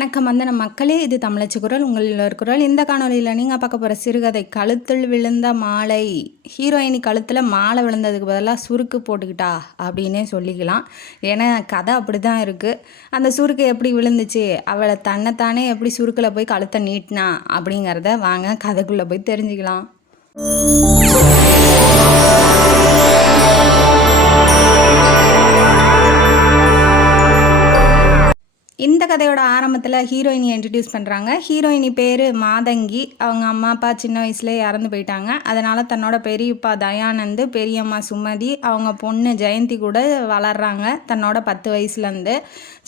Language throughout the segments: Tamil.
வணக்கம் நம்ம மக்களே, இது தமிழச்சி குரல், உங்களில் குரல். இந்த காணொலியில் நீங்கள் பார்க்க போகிற சிறுகதை கழுத்தில் விழுந்த மாலை. ஹீரோயினி கழுத்தில் மாலை விழுந்ததுக்கு பதிலாக சுருக்கு போட்டுக்கிட்டா அப்படின்னே சொல்லிக்கலாம். ஏன்னா கதை அப்படி தான் இருக்குது. அந்த சுருக்கு எப்படி விழுந்துச்சு, அவளை தன்னைத்தானே எப்படி சுருக்கில் போய் கழுத்தை நீட்டினா அப்படிங்கிறத வாங்க கதைக்குள்ளே போய் தெரிஞ்சுக்கலாம். இந்த கதையோட ஆரம்பத்தில் ஹீரோயினியை இன்ட்ரடியூஸ் பண்ணுறாங்க. ஹீரோயினி பேர் மாதங்கி. அவங்க அம்மா அப்பா சின்ன வயசுலேயே இறந்து போயிட்டாங்க. அதனால் தன்னோட பெரியப்பா தயானந்து, பெரியம்மா சுமதி, அவங்க பொண்ணு ஜெயந்தி கூட வளர்கிறாங்க. தன்னோட 10 வயசுலேருந்து.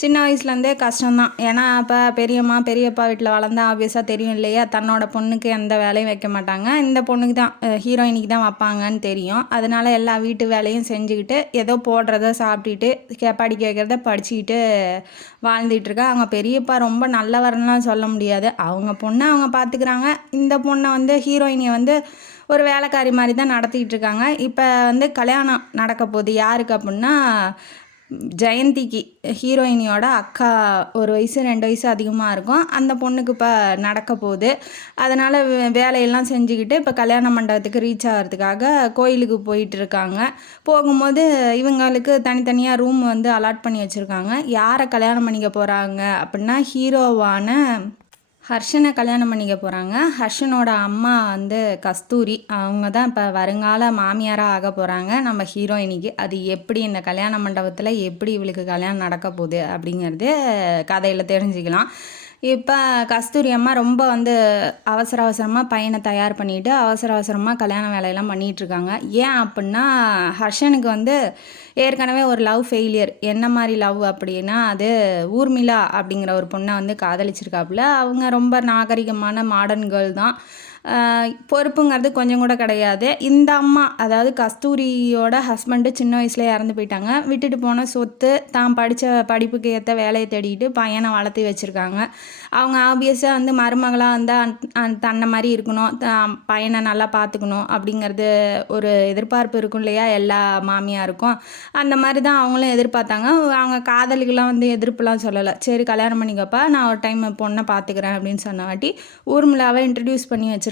சின்ன வயசுலேருந்தே கஷ்டம்தான். ஏன்னா அப்போ பெரியம்மா பெரியப்பா வீட்டில் வளர்ந்தா ஆப்வியஸாக தெரியும் இல்லையா, தன்னோட பொண்ணுக்கு எந்த வேலையும் வைக்க மாட்டாங்க. இந்த பொண்ணுக்கு தான், ஹீரோயினிக்கு தான் வைப்பாங்கன்னு தெரியும். அதனால் எல்லா வீட்டு வேலையும் செஞ்சுக்கிட்டு ஏதோ போடுறத சாப்பிட்டுட்டு படிக்க வைக்கிறத படிச்சுக்கிட்டு வாழ்ந்துட்டுருக்கா. அவங்க பெரியப்பா ரொம்ப நல்லவர்லாம் சொல்ல முடியாது. அவங்க பொண்ணை அவங்க பார்த்துக்கிறாங்க. இந்த பொண்ணை ஹீரோயினியை ஒரு வேலைக்காரி மாதிரி தான் நடத்திக்கிட்டு இருக்காங்க. இப்போ கல்யாணம் நடக்க போகுது. யாருக்கு அப்படின்னா ஜெயந்திக்கு, ஹீரோயினியோட அக்கா. 1 வயசு 2 வயசு அதிகமாக இருக்கும். அந்த பொண்ணுக்கு இப்போ நடக்க போகுது. அதனால் வேலையெல்லாம் செஞ்சுக்கிட்டு இப்போ கல்யாண மண்டபத்துக்கு ரீச் ஆகிறதுக்காக கோயிலுக்கு போயிட்டுருக்காங்க. போகும்போது இவங்களுக்கு தனித்தனியாக ரூம் அலாட் பண்ணி வச்சுருக்காங்க. யாரை கல்யாணம் பண்ணிக்க போகிறாங்க அப்படின்னா ஹீரோவான ஹர்ஷனை கல்யாணம் பண்ணிக்க போகிறாங்க. ஹர்ஷனோட அம்மா கஸ்தூரி. அவங்க தான் இப்போ வருங்கால மாமியாராக ஆக போகிறாங்க நம்ம ஹீரோயினிக்கு. அது எப்படி இந்த கல்யாண மண்டபத்தில் எப்படி இவளுக்கு கல்யாணம் நடக்க போகுது அப்படிங்கிறது கதையில் தெரிஞ்சுக்கலாம். இப்போ கஸ்தூரி அம்மா ரொம்ப அவசர அவசரமாக பையனை தயார் பண்ணிவிட்டு அவசரமாக கல்யாண வேலையெல்லாம் பண்ணிகிட்ருக்காங்க. ஏன் அப்படின்னா ஹர்ஷனுக்கு ஏற்கனவே ஒரு லவ் ஃபெயிலியர். என்ன மாதிரி லவ் அப்படின்னா, அது ஊர்மிளா அப்படிங்கிற ஒரு பொண்ணை காதலிச்சிருக்காப்புல. அவங்க ரொம்ப நாகரிகமான மாடர்ன் கேர்ள் தான். பொறுப்புங்கிறது கொஞ்சம் கூட கிடையாது. இந்த அம்மா, அதாவது கஸ்தூரியோட ஹஸ்பண்டு சின்ன வயசுலேயே இறந்து போயிட்டாங்க. விட்டுட்டு போன சொத்து, தான் படித்த படிப்புக்கு ஏற்ற வேலையை தேடிட்டு பையனை வளர்த்து வச்சுருக்காங்க. அவங்க ஆப்வியஸாக மருமகளாக தன்னை மாதிரி இருக்கணும், பையனை நல்லா பார்த்துக்கணும் அப்படிங்கிறது ஒரு எதிர்பார்ப்பு இருக்கும் இல்லையா எல்லா மாமியாருக்கும். அந்த மாதிரி தான் அவங்களும் எதிர்பார்த்தாங்க. அவங்க காதலிக்கெலாம் எதிர்ப்புலாம் சொல்லலை. சரி கல்யாணம் பண்ணிக்கப்பா, நான் ஒரு டைம் பொண்ணை பார்த்துக்கிறேன் அப்படின்னு சொன்ன வாட்டி ஊர்மிளாவை இன்ட்ரடியூஸ் பண்ணி வச்சுருக்காங்க.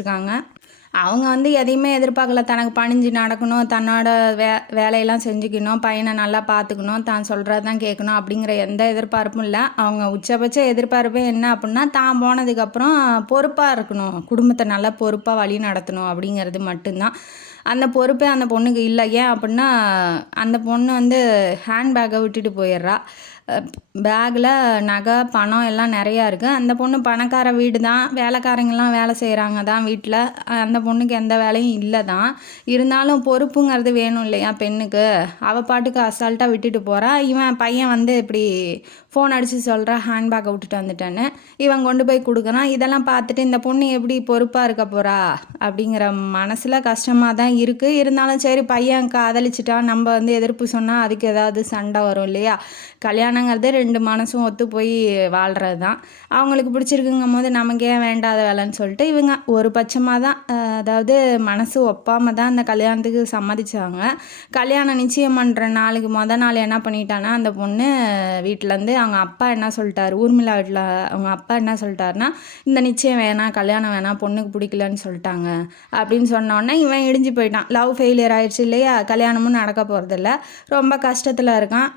அவங்க எதையுமே எதிர்பார்க்கல. தனக்கு பணிஞ்சு நடக்கணும், தன்னோட வேலையெல்லாம் செஞ்சுக்கணும், பையனை நல்லா பார்த்துக்கணும், தான் சொல்கிறது தான் கேட்கணும் அப்படிங்கிற எந்த எதிர்பார்ப்பும் இல்லை. அவங்க உச்சபட்ச எதிர்பார்ப்பே என்ன அப்படின்னா, தான் போனதுக்கப்புறம் பொறுப்பாக இருக்கணும், குடும்பத்தை நல்லா பொறுப்பாக வழி நடத்தணும் அப்படிங்கிறது மட்டும்தான். அந்த பொறுப்பே அந்த பொண்ணுக்கு இல்லை. ஏன் அப்படின்னா அந்த பொண்ணு ஹேண்ட்பேக்கை விட்டுட்டு போயிடுறா. பேக்கில் நகை பணம் எல்லாம் நிறையா இருக்குது. அந்த பொண்ணு பணக்கார வீடு தான், வேலைக்காரங்கெல்லாம் வேலை செய்கிறாங்க தான் வீட்டில். அந்த பொண்ணுக்கு எந்த வேலையும் இல்லை தான். இருந்தாலும் பொறுப்புங்கிறது வேணும் இல்லையா பெண்ணுக்கு. அவள் பாட்டுக்கு அசால்ட்டாக விட்டுட்டு போகிறா. இவன் பையன் இப்படி ஃபோன் அடித்து சொல்கிறா ஹேண்ட்பேக்கை விட்டுட்டு வந்துட்டேன்னு. இவன் கொண்டு போய் கொடுக்குறான். இதெல்லாம் பார்த்துட்டு இந்த பொண்ணு எப்படி பொறுப்பாக இருக்க போகிறா அப்படிங்கிற மனசில் கஷ்டமாக தான் இருக்குது. இருந்தாலும் சரி, பையன் காதலிச்சிட்டான், நம்ம எதிர்ப்பு சொன்னால் அதுக்கு ஏதாவது சண்டை வரும் இல்லையா. கல்யாணங்கிறது 2 மனசும் ஒத்து போய் வாழ்கிறது தான். அவங்களுக்கு பிடிச்சிருக்குங்கும் போது நமக்கு ஏன் வேண்டாத வேலைன்னு சொல்லிட்டு இவங்க ஒரு பட்சமாக தான், அதாவது மனசு ஒப்பாமல் தான் அந்த கல்யாணத்துக்கு சம்மதிச்சாங்க. கல்யாணம் நிச்சயம் பண்ணுற நாளுக்கு நாள் என்ன பண்ணிட்டான்னா, அந்த பொண்ணு வீட்டிலேருந்து அவங்க அப்பா என்ன சொல்லிட்டாரு, ஊர்மிளா வீட்டில் அவங்க அப்பா என்ன சொல்லிட்டாருன்னா, இந்த நிச்சயம் வேணாம், கல்யாணம் வேணாம், பொண்ணுக்கு பிடிக்கலன்னு சொல்லிட்டாங்க அப்படின்னு சொன்னோடனே இவன் இடிஞ்சு போயிட்டான். லவ் ஃபெயிலியர் ஆயிடுச்சு இல்லையா, கல்யாணமும் நடக்க போகிறதில்ல, ரொம்ப கஷ்டத்தில் இருக்கான்.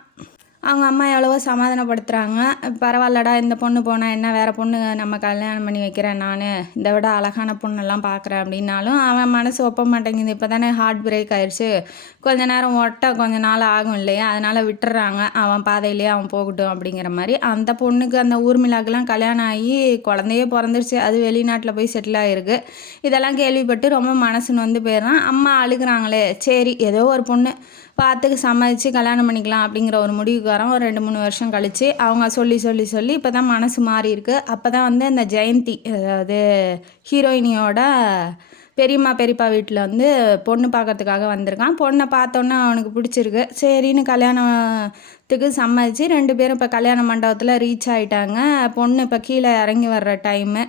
அவங்க அம்மா எவ்வளவோ சமாதானப்படுத்துகிறாங்க. பரவாயில்லடா, இந்த பொண்ணு போனால் என்ன, வேறு பொண்ணு நம்ம கல்யாணம் பண்ணி வைக்கிறேன், நான் இதை விட அழகான பொண்ணெல்லாம் பார்க்குறேன் அப்படின்னாலும் அவன் மனசு ஒப்ப மாட்டேங்குது. இப்போ தானே ஹார்ட் பிரேக் ஆயிடுச்சு, கொஞ்ச நேரம் கொஞ்ச நாள் ஆகும் இல்லையா, அதனால் விட்டுறாங்க. அவன் பாதையிலேயே அவன் போகட்டும் அப்படிங்கிற மாதிரி. அந்த பொண்ணுக்கு, அந்த ஊர்மிளாக்கெல்லாம் கல்யாணம் ஆகி குழந்தையே பிறந்துருச்சு. அது வெளிநாட்டில் போய் செட்டில் ஆகிருக்கு. இதெல்லாம் கேள்விப்பட்டு ரொம்ப மனசு போயிடுறான். அம்மா அழுகிறாங்களே, சரி ஏதோ ஒரு பொண்ணு பார்த்துக்கு சம்மதிச்சு கல்யாணம் பண்ணிக்கலாம் அப்படிங்கிற ஒரு முடிவுக்கு வரோம். ஒரு 2-3 வருஷம் கழித்து அவங்க சொல்லி இப்போ தான் மனசு மாறி இருக்குது. அப்போ தான் இந்த ஜெயந்தி, அதாவது ஹீரோயினியோட பெரியம்மா பெரியப்பா வீட்டில் பொண்ணு பார்க்கறதுக்காக வந்திருக்கான். பொண்ணை பார்த்தோன்னே அவனுக்கு பிடிச்சிருக்கு. சரின்னு கல்யாணத்துக்கு சம்மதிச்சு 2 பேரும் இப்போ கல்யாண மண்டபத்தில் ரீச் ஆகிட்டாங்க. பொண்ணு இப்போ கீழே இறங்கி வர்ற டைமு.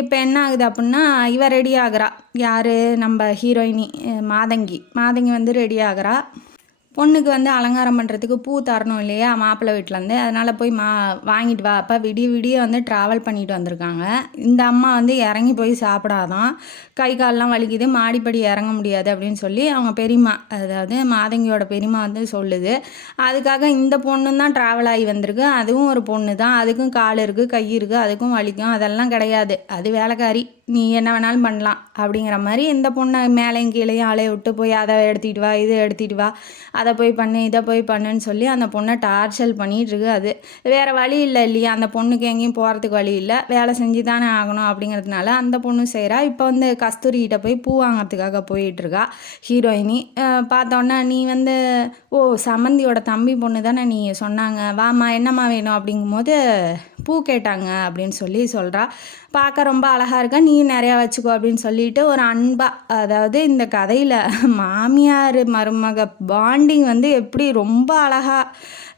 இப்போ என்ன ஆகுது அப்படின்னா, இவ ரெடி ஆகிறா. யார், நம்ம ஹீரோயினி மாதங்கி ரெடி ஆகிறா. பொண்ணுக்கு வந்து அலங்காரம் பண்ணுறதுக்கு பூ தரணும் இல்லையா மாப்பிள்ளை வீட்டிலேருந்து, அதனால் போய் வாங்கிட்டு வா. அப்போ விடிய விடிய வந்து ட்ராவல் பண்ணிட்டு வந்திருக்காங்க. இந்த அம்மா வந்து இறங்கி போய் சாப்பிடாதான், கை கால்லாம் வலிக்குது, மாடிப்படி இறங்க முடியாது அப்படின்னு சொல்லி அவங்க பெரியம்மா, அதாவது மாதங்கியோட பெரியம்மா வந்து சொல்லுது. அதுக்காக இந்த பொண்ணு தான் ட்ராவல் ஆகி வந்திருக்கு, அதுவும் ஒரு பொண்ணு தான், அதுக்கும் கால் இருக்குது கை இருக்குது, அதுக்கும் வலிக்கும், அதெல்லாம் கிடையாது, அது வேலைக்காரி, நீ என்ன வேணாலும் பண்ணலாம் அப்படிங்கிற மாதிரி இந்த பொண்ணை மேலேயும் கீழேயும் அலைய விட்டு போய் அதை எடுத்துகிட்டு வா இதை எடுத்துகிட்டு வா, அதை போய் பண்ணு இதை போய் பண்ணுன்னு சொல்லி அந்த பொண்ணை டார்ச்சல் பண்ணிகிட்ருக்கு. அது வேறு வழி இல்லை இல்லையா, அந்த பொண்ணுக்கு எங்கேயும் போகிறதுக்கு வழி இல்லை, வேலை செஞ்சு தானே ஆகணும் அப்படிங்கிறதுனால அந்த பொண்ணு செய்கிறா. இப்போ வந்து கஸ்தூரிகிட்ட போய் பூ வாங்கிறதுக்காக போயிட்டுருக்கா ஹீரோயினி. பார்த்தோன்னா நீ வந்து ஓ சம்மந்தியோட தம்பி பொண்ணு தானே நீ சொன்னாங்க, வாம்மா என்னம்மா வேணும் அப்படிங்கும்போது பூ கேட்டாங்க அப்படின்னு சொல்லி சொல்கிறா. பார்க்க ரொம்ப அழகாக இருக்கா, நீ நிறையா வச்சுக்கோ அப்படின்னு சொல்லிட்டு ஒரு அன்பாக, அதாவது இந்த கதையில் மாமியார் மருமக பாண்டிங் வந்து எப்படி ரொம்ப அழகாக,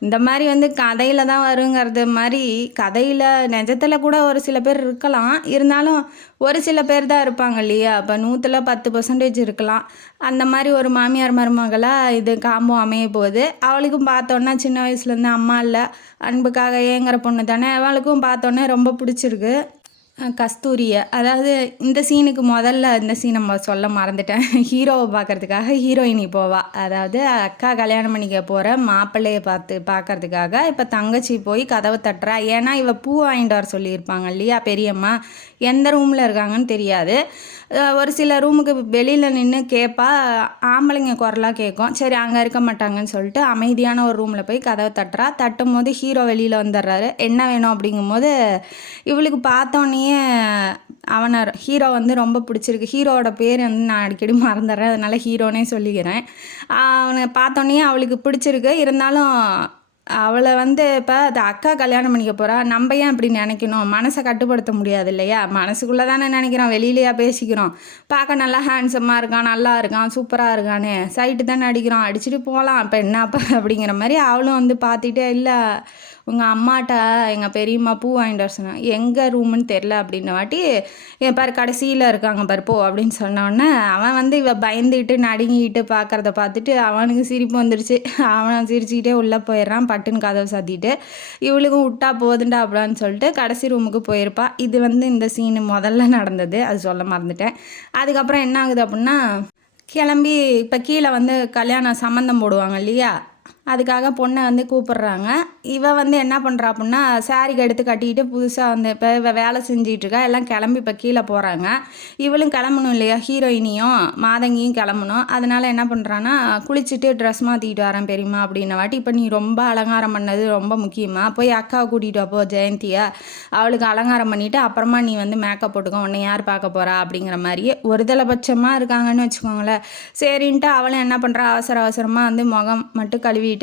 இந்த மாதிரி வந்து கதையில் தான் வருங்கிறது மாதிரி, கதையில் நிஜத்தில் கூட ஒரு சில பேர் இருக்கலாம், இருந்தாலும் ஒரு சில பேர் தான் இருப்பாங்க இல்லையா, இப்போ 100% இருக்கலாம். அந்த மாதிரி ஒரு மாமியார் மருமகளாக இது காம்போ அமைய போகுது. அவளுக்கும் பார்த்தோன்னா சின்ன வயசுலேருந்து அம்மா இல்லை அன்புக்காக ஏங்குற பொண்ணு தானே, அவளுக்கும் பார்த்தோன்னே ரொம்ப பிடிச்சிருக்கு கஸ்தூரியை. அதாவது இந்த சீனுக்கு முதல்ல இந்த சீன் நம்ம சொல்ல மறந்துட்டேன், ஹீரோவை பார்க்குறதுக்காக ஹீரோயினி போவா, அதாவது அக்கா கல்யாணம் பண்ணிக்க போகிற மாப்பிள்ளையை பார்க்கறதுக்காக இப்போ தங்கச்சி போய் கதவை தட்டுறா. ஏன்னா இவ பூ வாங்கிட்டு வர சொல்லியிருப்பாங்க இல்லையா பெரியம்மா, எந்த ரூமில் இருக்காங்கன்னு தெரியாது. ஒரு சில ரூமுக்கு வெளியில் நின்று கேட்பா, ஆம்பளைங்க குரலாக கேட்கும், சரி அங்கே இருக்க மாட்டாங்கன்னு சொல்லிட்டு அமைதியான ஒரு ரூமில் போய் கதவை தட்டுறா. தட்டும் போது ஹீரோ வெளியில் வந்துடுறாரு, என்ன வேணும் அப்படிங்கும்போது இவளுக்கு பார்த்தோன்னே அவனை ஹீரோ வந்து ரொம்ப பிடிச்சிருக்கு. ஹீரோவோட பேர் வந்து நான் அடிக்கடி மறந்துடுறேன், அதனால் ஹீரோனே சொல்லிக்கிறேன். அவனை பார்த்தோன்னே அவளுக்கு பிடிச்சிருக்கு. இருந்தாலும் அவளை வந்து இப்போ அது அக்கா கல்யாணம் பண்ணிக்க போகிறா, நம்ம ஏன் அப்படி நினைக்கணும், மனசை கட்டுப்படுத்த முடியாது இல்லையா, மனசுக்குள்ளே தானே நினைக்கிறோம், வெளியிலையா பேசிக்கிறோம். பார்க்க நல்லா ஹேண்ட்ஸமாக இருக்கான், நல்லா இருக்கான், சூப்பராக இருக்கானே, சைட்டு தானே அடிக்கிறோம், அடிச்சுட்டு போகலாம், இப்போ என்னப்பா அப்படிங்கிற மாதிரி அவளும் வந்து பார்த்துட்டே, இல்லை உங்கள் அம்மாட்ட எங்கள் பெரியம்மா பூ வாங்கிட்டு வர சொன்னாங்க, எங்கே ரூமுன்னு தெரில அப்படின்ன வாட்டி பாரு கடைசியில் இருக்காங்க பாரு போ அப்படின்னு சொன்னோடனே அவன் வந்து இவ பயந்துக்கிட்டு நடுங்கிக்கிட்டு பார்க்குறத பார்த்துட்டு அவனுக்கு சிரிப்பு வந்துடுச்சு. அவன் சிரிச்சுக்கிட்டே உள்ளே போயிடுறான், பட்டுன்னு கதவை சாத்திட்டு. இவளுக்கும் விட்டா போதுண்டா அப்படின்னு சொல்லிட்டு கடைசி ரூமுக்கு போயிருப்பா. இது வந்து இந்த சீனு முதல்ல நடந்தது, அது சொல்ல மறந்துட்டேன். அதுக்கப்புறம் என்ன ஆகுது அப்படின்னா, கிளம்பி இப்போ கீழே வந்து கல்யாணம் சம்மந்தம் போடுவாங்க இல்லையா, அதுக்காக பொண்ணை வந்து கூப்பிட்றாங்க. இவ வந்து என்ன பண்ணுறா அப்படின்னா, சாரிக்கு எடுத்து கட்டிக்கிட்டு புதுசாக வந்து இப்போ இவ வேலை செஞ்சிகிட்ருக்கா, எல்லாம் கிளம்பி இப்போ கீழே போகிறாங்க. இவளும் கிளம்பணும் இல்லையா, ஹீரோயினியும் மாதங்கியும் கிளம்பணும். அதனால் என்ன பண்ணுறான்னா, குளிச்சுட்டு ட்ரெஸ் மாற்றிக்கிட்டு வரேன் பெரியம்மா அப்படின்ன வாட்டி, இப்போ நீ ரொம்ப அலங்காரம் பண்ணது ரொம்ப முக்கியமாக, போய் அக்காவை கூட்டிகிட்டு வாப்போ ஜெயந்தியை, அவளுக்கு அலங்காரம் பண்ணிவிட்டு அப்புறமா நீ வந்து மேக்கப் போட்டுக்கோ, உன்னை யார் பார்க்க போகிறா அப்படிங்கிற மாதிரியே ஒருதலைபட்சமாக இருக்காங்கன்னு வச்சுக்கோங்களேன். சரின்ட்டு அவளும் என்ன பண்ணுறா, அவசரமாக வந்து முகம் மட்டும் கழுவிட்டு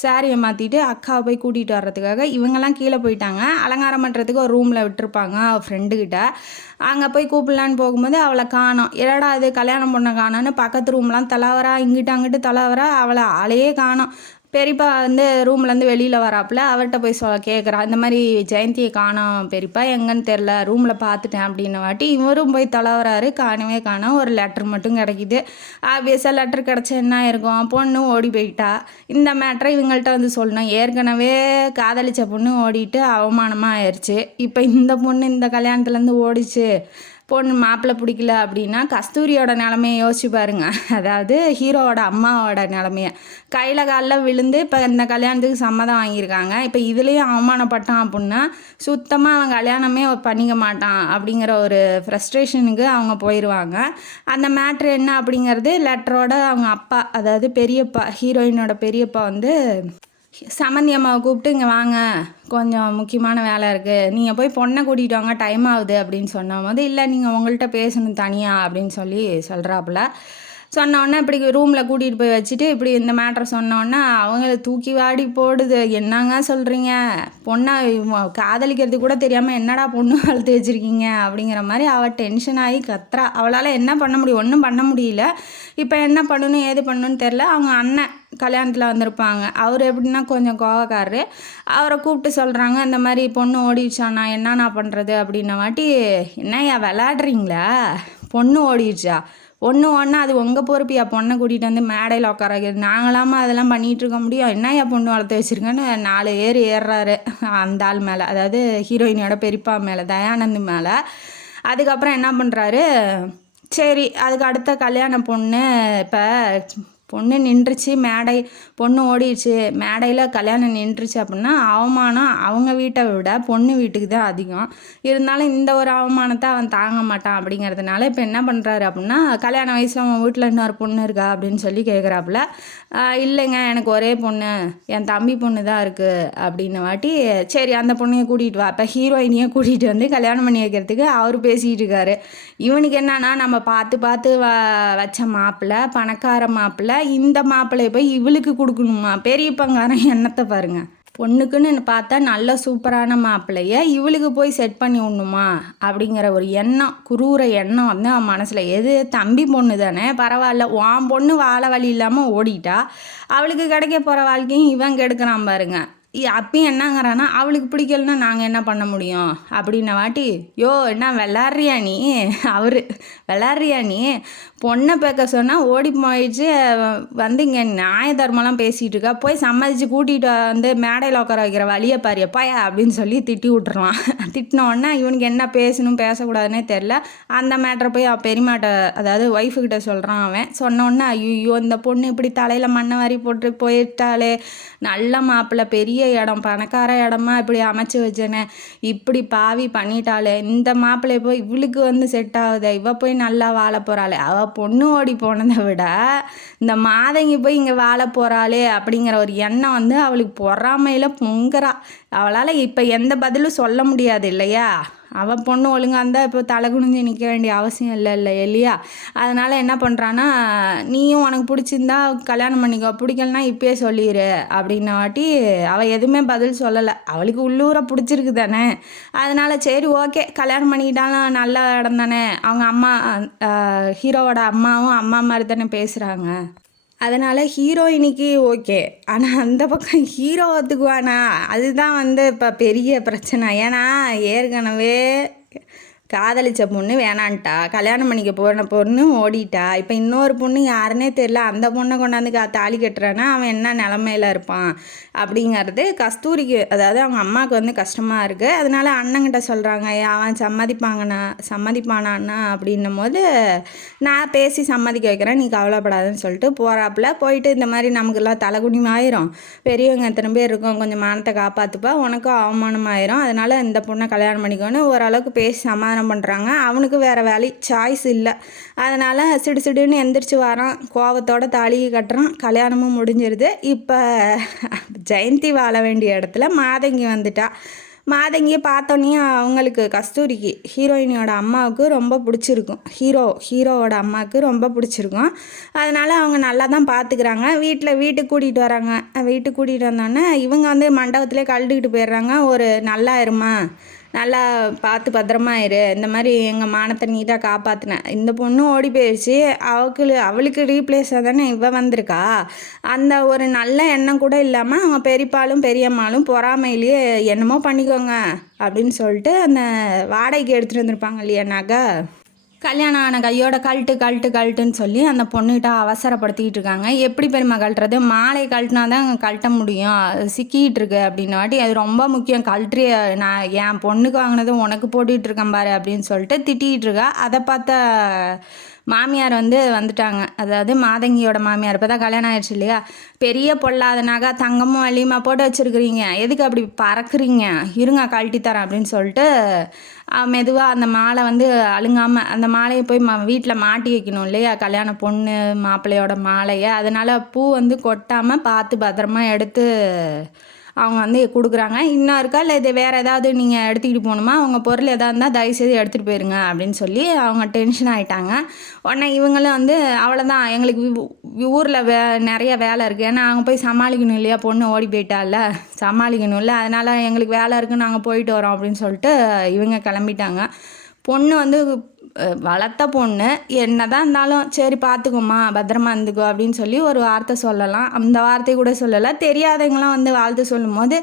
சாரியை மாற்றிட்டு அக்காவை போய் கூட்டிகிட்டு வர்றதுக்காக இவங்கெல்லாம் கீழே போயிட்டாங்க. அலங்காரம் பண்ணுறதுக்கு ஒரு ரூமில் விட்டுருப்பாங்க அவள் ஃப்ரெண்டுக்கிட்ட. அங்கே போய் கூப்பிடலான்னு போகும்போது அவளை காணோம். என்னடா இது கல்யாணம் பொண்ணை காணோன்னு பக்கத்து ரூம்லாம் தலவரா, இங்கிட்ட அங்கிட்டு தலவரா, அவளை ஆளையே காணோம். பெரியப்பா வந்து ரூம்லேருந்து வெளியில் வராப்புல அவர்கிட்ட போய் கேட்குறா, இந்த மாதிரி ஜெயந்தியை காணோம் பெரியப்பா, எங்கன்னு தெரில, ரூமில் பார்த்துட்டேன் அப்படின்ன வாட்டி இவரும் போய் தலவராரு, காணவே காணோம். ஒரு லெட்டர் மட்டும் கிடைக்கிது. ஆப்வியஸாக லெட்டர் கிடச்சா என்ன இருக்கும், பொண்ணு ஓடி போயிட்டா. இந்த மேட்டரை இவங்கள்ட்ட வந்து சொல்லணும், ஏற்கனவே காதலிச்ச பொண்ணு ஓடிட்டு அவமானமாக ஆயிடுச்சு, இப்போ இந்த பொண்ணு இந்த கல்யாணத்துலேருந்து ஓடிச்சு, பொண்ணு மாப்பிள்ளை பிடிக்கல அப்படின்னா கஸ்தூரியோட நிலமையை யோசிச்சு பாருங்க. அதாவது ஹீரோவோட அம்மாவோட நிலமைய கையில் காலில் விழுந்து இப்போ இந்த கல்யாணத்துக்கு சம்மதம் வாங்கியிருக்காங்க. இப்போ இதுலேயும் அவமானப்பட்டான் அப்படின்னா சுத்தமாக அவன் கல்யாணமே பண்ணிக்க மாட்டான் அப்படிங்கிற ஒரு ஃப்ரஸ்ட்ரேஷனுக்கு அவங்க போயிடுவாங்க. அந்த மேட்ரு என்ன அப்படிங்கிறது லெட்டரோட அவங்க அப்பா, அதாவது பெரியப்பா, ஹீரோயினோட பெரியப்பா வந்து சம்மந்தி அம்மாவை கூப்பிட்டு இங்கே வாங்க, கொஞ்சம் முக்கியமான வேலை இருக்குது, நீங்கள் போய் பொண்ணை கூட்டிகிட்டு வாங்க, டைம் ஆகுது அப்படின்னு சொன்ன போது, இல்லை நீங்கள் உங்கள்கிட்ட பேசணும் தனியாக அப்படின்னு சொல்லி சொல்கிறாப்புல. சொன்னோடனே இப்படி ரூமில் கூட்டிகிட்டு போய் வச்சுட்டு இப்படி இந்த மேட்ரை சொன்னோடனே அவங்கள தூக்கி வாடி போடுது. என்னங்க சொல்கிறீங்க, பொண்ணை காதலிக்கிறது கூட தெரியாமல் என்னடா பொண்ணு வளர்த்து வச்சுருக்கீங்க அப்படிங்கிற மாதிரி அவள் டென்ஷன் ஆகி கத்துறா. அவளால் என்ன பண்ண முடியும், ஒன்றும் பண்ண முடியல. இப்போ என்ன பண்ணணும் ஏது பண்ணணும்னு தெரில. அவங்க அண்ணன் கல்யாணத்தில் வந்திருப்பாங்க, அவர் எப்படின்னா கொஞ்சம் கோவக்காரரு. அவரை கூப்பிட்டு சொல்கிறாங்க, இந்த மாதிரி பொண்ணு ஓடிடுச்சாண்ணா, என்ன நான் பண்ணுறது அப்படின்ன வாட்டி, என்னையா விளாடுறீங்களா, பொண்ணு ஓடிடுச்சா, ஒன்று அது உங்கள் பொறுப்பியா பொண்ணை கூட்டிகிட்டு வந்து மேடையில் உட்கார வைக்கிறது. நாங்களாமல் அதெல்லாம் பண்ணிகிட்டு இருக்க முடியும், என்னையா பொண்ணு வளர்த்து வச்சுருக்கேன்னு 4 ஏறுறாரு அந்த ஆள் மேலே, அதாவது ஹீரோயினியோட பெரியப்பா மேலே, தயானந்த் மேலே. அதுக்கப்புறம் என்ன பண்ணுறாரு, சரி அதுக்கு அடுத்த கல்யாண பொண்ணு இப்போ பொண்ணு நின்றுச்சு, பொண்ணு ஓடிடுச்சு, மேடையில் கல்யாணம் நின்றுச்சு அப்படின்னா அவமானம் அவங்க வீட்டை விட பொண்ணு வீட்டுக்கு தான் அதிகம். இருந்தாலும் இந்த ஒரு அவமானத்தை அவன் தாங்க மாட்டான். அப்படிங்கிறதுனால இப்போ என்ன பண்ணுறாரு அப்படின்னா, கல்யாண வயசில் அவன் வீட்டில் இன்னொரு பொண்ணு இருக்கா அப்படின்னு சொல்லி கேட்குறாப்புல. இல்லைங்க எனக்கு ஒரே பொண்ணு, என் தம்பி பொண்ணு தான் இருக்குது அப்படின்னு வாட்டி, சரி அந்த பொண்ணையை கூட்டிகிட்டு வா. இப்போ ஹீரோயினியை கூட்டிகிட்டு வந்து கல்யாணம் பண்ணி வைக்கிறதுக்கு அவர் பேசிகிட்டு இருக்காரு. இவனுக்கு என்னன்னா, நம்ம பார்த்து வச்ச மாப்பிள்ளை, பணக்கார மாப்பிள்ளை, இந்த மாப்பிள்ளையை போய் இவளுக்கு கொடுக்கணுமா? பெரிய பங்காரன் எண்ணத்தை பாருங்க. பொண்ணுக்குன்னு பார்த்தா நல்ல சூப்பரான மாப்பிள்ளைய இவளுக்கு போய் செட் பண்ணி விடணுமா அப்படிங்கிற ஒரு எண்ணம், குரூர எண்ணம் வந்து அவன் மனசில். எது தம்பி பொண்ணு தானே, பரவாயில்ல, உன் பொண்ணு வாழ வழி இல்லாமல் ஓடிட்டா, அவளுக்கு கிடைக்க போகிற வாழ்க்கையும் இவன் கெடுக்கிறான் பாருங்க. அப்பயும் என்னங்கிறான்னா, அவளுக்கு பிடிக்கலன்னா நாங்கள் என்ன பண்ண முடியும் அப்படின்ன வாட்டி, யோ என்ன விளாட்றியா நீ, விளாட்றியா நீ, பொண்ணை பேக்க சொன்னால் ஓடி போயிடுச்சு, வந்து இங்கே நியாய தர்மம்லாம் பேசிகிட்டு இருக்கா, போய் சம்மதிச்சு கூட்டிகிட்டு வந்து மேடையில் உட்கார வைக்கிற வழியை பாரியாப்பாயா அப்படின்னு சொல்லி திட்டி விட்டுருவான். திட்டினோடனே இவனுக்கு என்ன பேசணும் பேசக்கூடாதுன்னே தெரில. அந்த மேட்டரை போய் பெரியமாட்ட, அதாவது ஒய்ஃபுக்கிட்ட சொல்கிறான். அவன் சொன்னோடனே, ஐயோ இந்த பொண்ணு இப்படி தலையில் மண்ணை வாரி போட்டு போயிட்டாலே, நல்ல மாப்பிள்ளை, பெரிய இடம், பணக்கார இடமா இப்படி அமைச்சு வச்சேனே, இப்படி பாவி பண்ணிட்டாளே, இந்த மாப்பிள்ளைய போய் இவளுக்கு வந்து செட் ஆகுது, இவ போய் நல்லா வாழ போகிறாளே, அவள் பொண்ணு ஓடி போனதை விட இந்த மாதங்கி போய் இங்கே வாழ போகிறாளே அப்படிங்கிற ஒரு எண்ணம் வந்து அவளுக்கு பொறாமையில் பொங்குறா. அவளால் இப்போ எந்த பதிலும் சொல்ல முடியாது இல்லையா. அவள் பொண்ணு ஒழுங்காக இருந்தால் இப்போ தலை குனிஞ்சு நிற்க வேண்டிய அவசியம் இல்லையா. அதனால் என்ன பண்ணுறான்னா, நீயும் உனக்கு பிடிச்சிருந்தா கல்யாணம் பண்ணிக்கோ, பிடிக்கலனா இப்பயே சொல்லிடு அப்படின்ன வாட்டி அவள் எதுவுமே பதில் சொல்லலை. அவளுக்கு உள்ளூரை பிடிச்சிருக்கு தானே, அதனால் சரி ஓகே கல்யாணம் பண்ணிக்கிட்டாலும் நல்ல இடம் தானே. அவங்க அம்மா, ஹீரோவோட அம்மாவும் அம்மா மாதிரி தானே பேசுகிறாங்க. அதனால் ஹீரோயினிக்கு ஓகே. ஆனால் அந்த பக்கம் ஹீரோ ஒத்துக்குவானா, அதுதான் வந்து இப்போ பெரிய பிரச்சனை. ஏன்னா ஏற்கனவே காதலிச்ச பொண்ணு வேணான்ட்டா, கல்யாணம் பண்ணிக்க போன பொண்ணு ஓடிட்டா, இப்போ இன்னொரு பொண்ணு யாருன்னே தெரில, அந்த பொண்ணை கொண்டாந்து தாலி கட்டுறான்னா அவன் என்ன நிலமையில் இருப்பான் அப்படிங்கிறது கஸ்தூரிக்கு, அதாவது அவங்க அம்மாவுக்கு வந்து கஷ்டமாக இருக்குது. அதனால அண்ணங்கிட்ட சொல்கிறாங்க, அவன் சம்மதிப்பானான்னா அப்படின்னும் போது, நான் பேசி சம்மதிக்க வைக்கிறேன், நீ கவலைப்படாதுன்னு சொல்லிட்டு போகிறாப்புல. போயிட்டு இந்த மாதிரி நமக்கெல்லாம் தலைகுனியும் ஆயிரும், பெரியவங்க எத்தனை பேர் இருக்கோம், கொஞ்சம் மானத்தை காப்பாற்றுப்பா, உனக்கும் அவமானம் ஆயிரும், அதனால் இந்த பொண்ணை கல்யாணம் பண்ணிக்கோன்னு ஓரளவுக்கு பேசி சமாதானம் பண்ணுறாங்க. அவனுக்கு வேறு சாய்ஸ் இல்லை. அதனால் சிடுன்னு எந்திரிச்சு வரான், கோவத்தோட தாலி கட்டுறான், கல்யாணமும் முடிஞ்சிருது. இப்போ ஜெயந்தி வாழ வேண்டிய இடத்துல மாதங்கி வந்துட்டா. மாதங்கியை பார்த்தோன்னே அவங்களுக்கு, கஸ்தூரிக்கு, ஹீரோயினியோட அம்மாவுக்கு ரொம்ப பிடிச்சிருக்கும், ஹீரோவோட அம்மாவுக்கு ரொம்ப பிடிச்சிருக்கும். அதனால் அவங்க நல்லா தான் பார்த்துக்கிறாங்க. வீட்டுக்கு கூட்டிகிட்டு வராங்க. வீட்டுக்கு கூட்டிகிட்டு வந்தோடனே இவங்க வந்து மண்டபத்திலே கழட்டிக்கிட்டு போயிடுறாங்க. ஒரு நல்லா இருமா, நல்லா பார்த்து பத்திரமா இரு, இந்த மாதிரி எங்கள் மானத்தை நீட்டாக காப்பாற்றினேன், இந்த பொண்ணு ஓடி போயிடுச்சு, அவளுக்கு ரீப்ளேஸாக தானே இவ வந்திருக்கா, அந்த ஒரு நல்ல எண்ணம் கூட இல்லாமல் அவங்க பெரியப்பாலும் பெரியம்மாலும் பொறாமையிலேயே என்னமோ பண்ணிக்கோங்க அப்படின்னு சொல்லிட்டு அந்த வாடகைக்கு எடுத்துகிட்டு வந்திருப்பாங்க இல்லையா நகை, கல்யாணம் ஆன கையோட கழட்டுன்னு சொல்லி அந்த பொண்ணுகிட்ட அவசரப்படுத்திக்கிட்டு இருக்காங்க. எப்படி பெருமை கழட்டுறது, மாலை கழட்டினா தான் கழட்ட முடியும், சிக்கிட்டு இருக்கு அப்படின்னு வாட்டி, அது ரொம்ப முக்கியம், கழற்றிய நான் என் பொண்ணுக்கு வாங்கினது உனக்கு போட்டுக்கிட்டு இருக்கேன் பாரு அப்படின்னு சொல்லிட்டு திட்டிகிட்டு இருக்கா. அதை பார்த்த மாமியார் வந்துட்டாங்க, அதாவது மாதங்கியோட மாமியார். இப்போ தான் கல்யாணம் ஆயிடுச்சு இல்லையா, பெரிய பொல்லாத நகை தங்கமும் வள்ளியுமா போட்டு வச்சுருக்குறீங்க, எதுக்கு அப்படி பறக்குறீங்க, இருங்க கழட்டி தரேன் அப்படின்னு சொல்லிட்டு மெதுவாக அந்த மாலை அழுங்காமல் அந்த மாலையை போய் வீட்டில் மாட்டி வைக்கணும் இல்லையா, கல்யாண பொண்ணு மாப்பிள்ளையோட மாலையை. அதனால் பூ கொட்டாமல் பார்த்து பத்திரமா எடுத்து அவங்க கொடுக்குறாங்க. இன்னும் இருக்கா இல்லை இது வேறு ஏதாவது நீங்கள் எடுத்துக்கிட்டு போகணுமா, அவங்க பொருள் எதாவது இருந்தால் தயவுசெய்து எடுத்துகிட்டு போயிருங்க அப்படின்னு சொல்லி அவங்க டென்ஷன் ஆகிட்டாங்க. உடனே இவங்களும் அவ்வளோதான், எங்களுக்கு ஊரில் நிறைய வேலை இருக்குது, ஏன்னா அவங்க போய் சமாளிக்கணும் இல்லையா, பொண்ணு ஓடி போயிட்டால சமாளிக்கணும்ல, அதனால் எங்களுக்கு வேலை இருக்குது, நாங்கள் போயிட்டு வரோம் அப்படின்னு சொல்லிட்டு இவங்க கிளம்பிட்டாங்க. பொண்ணு வளர்த்த பொண்ணு என்ன தான் இருந்தாலும் சரி பார்த்துக்கோமா, பத்திரமா இருந்துக்கோ அப்படின்னு சொல்லி ஒரு வார்த்தை சொல்லலாம். அந்த வார்த்தை கூட சொல்லலை. தெரியாதவங்களாம் வாழ்த்து சொல்லும் போது,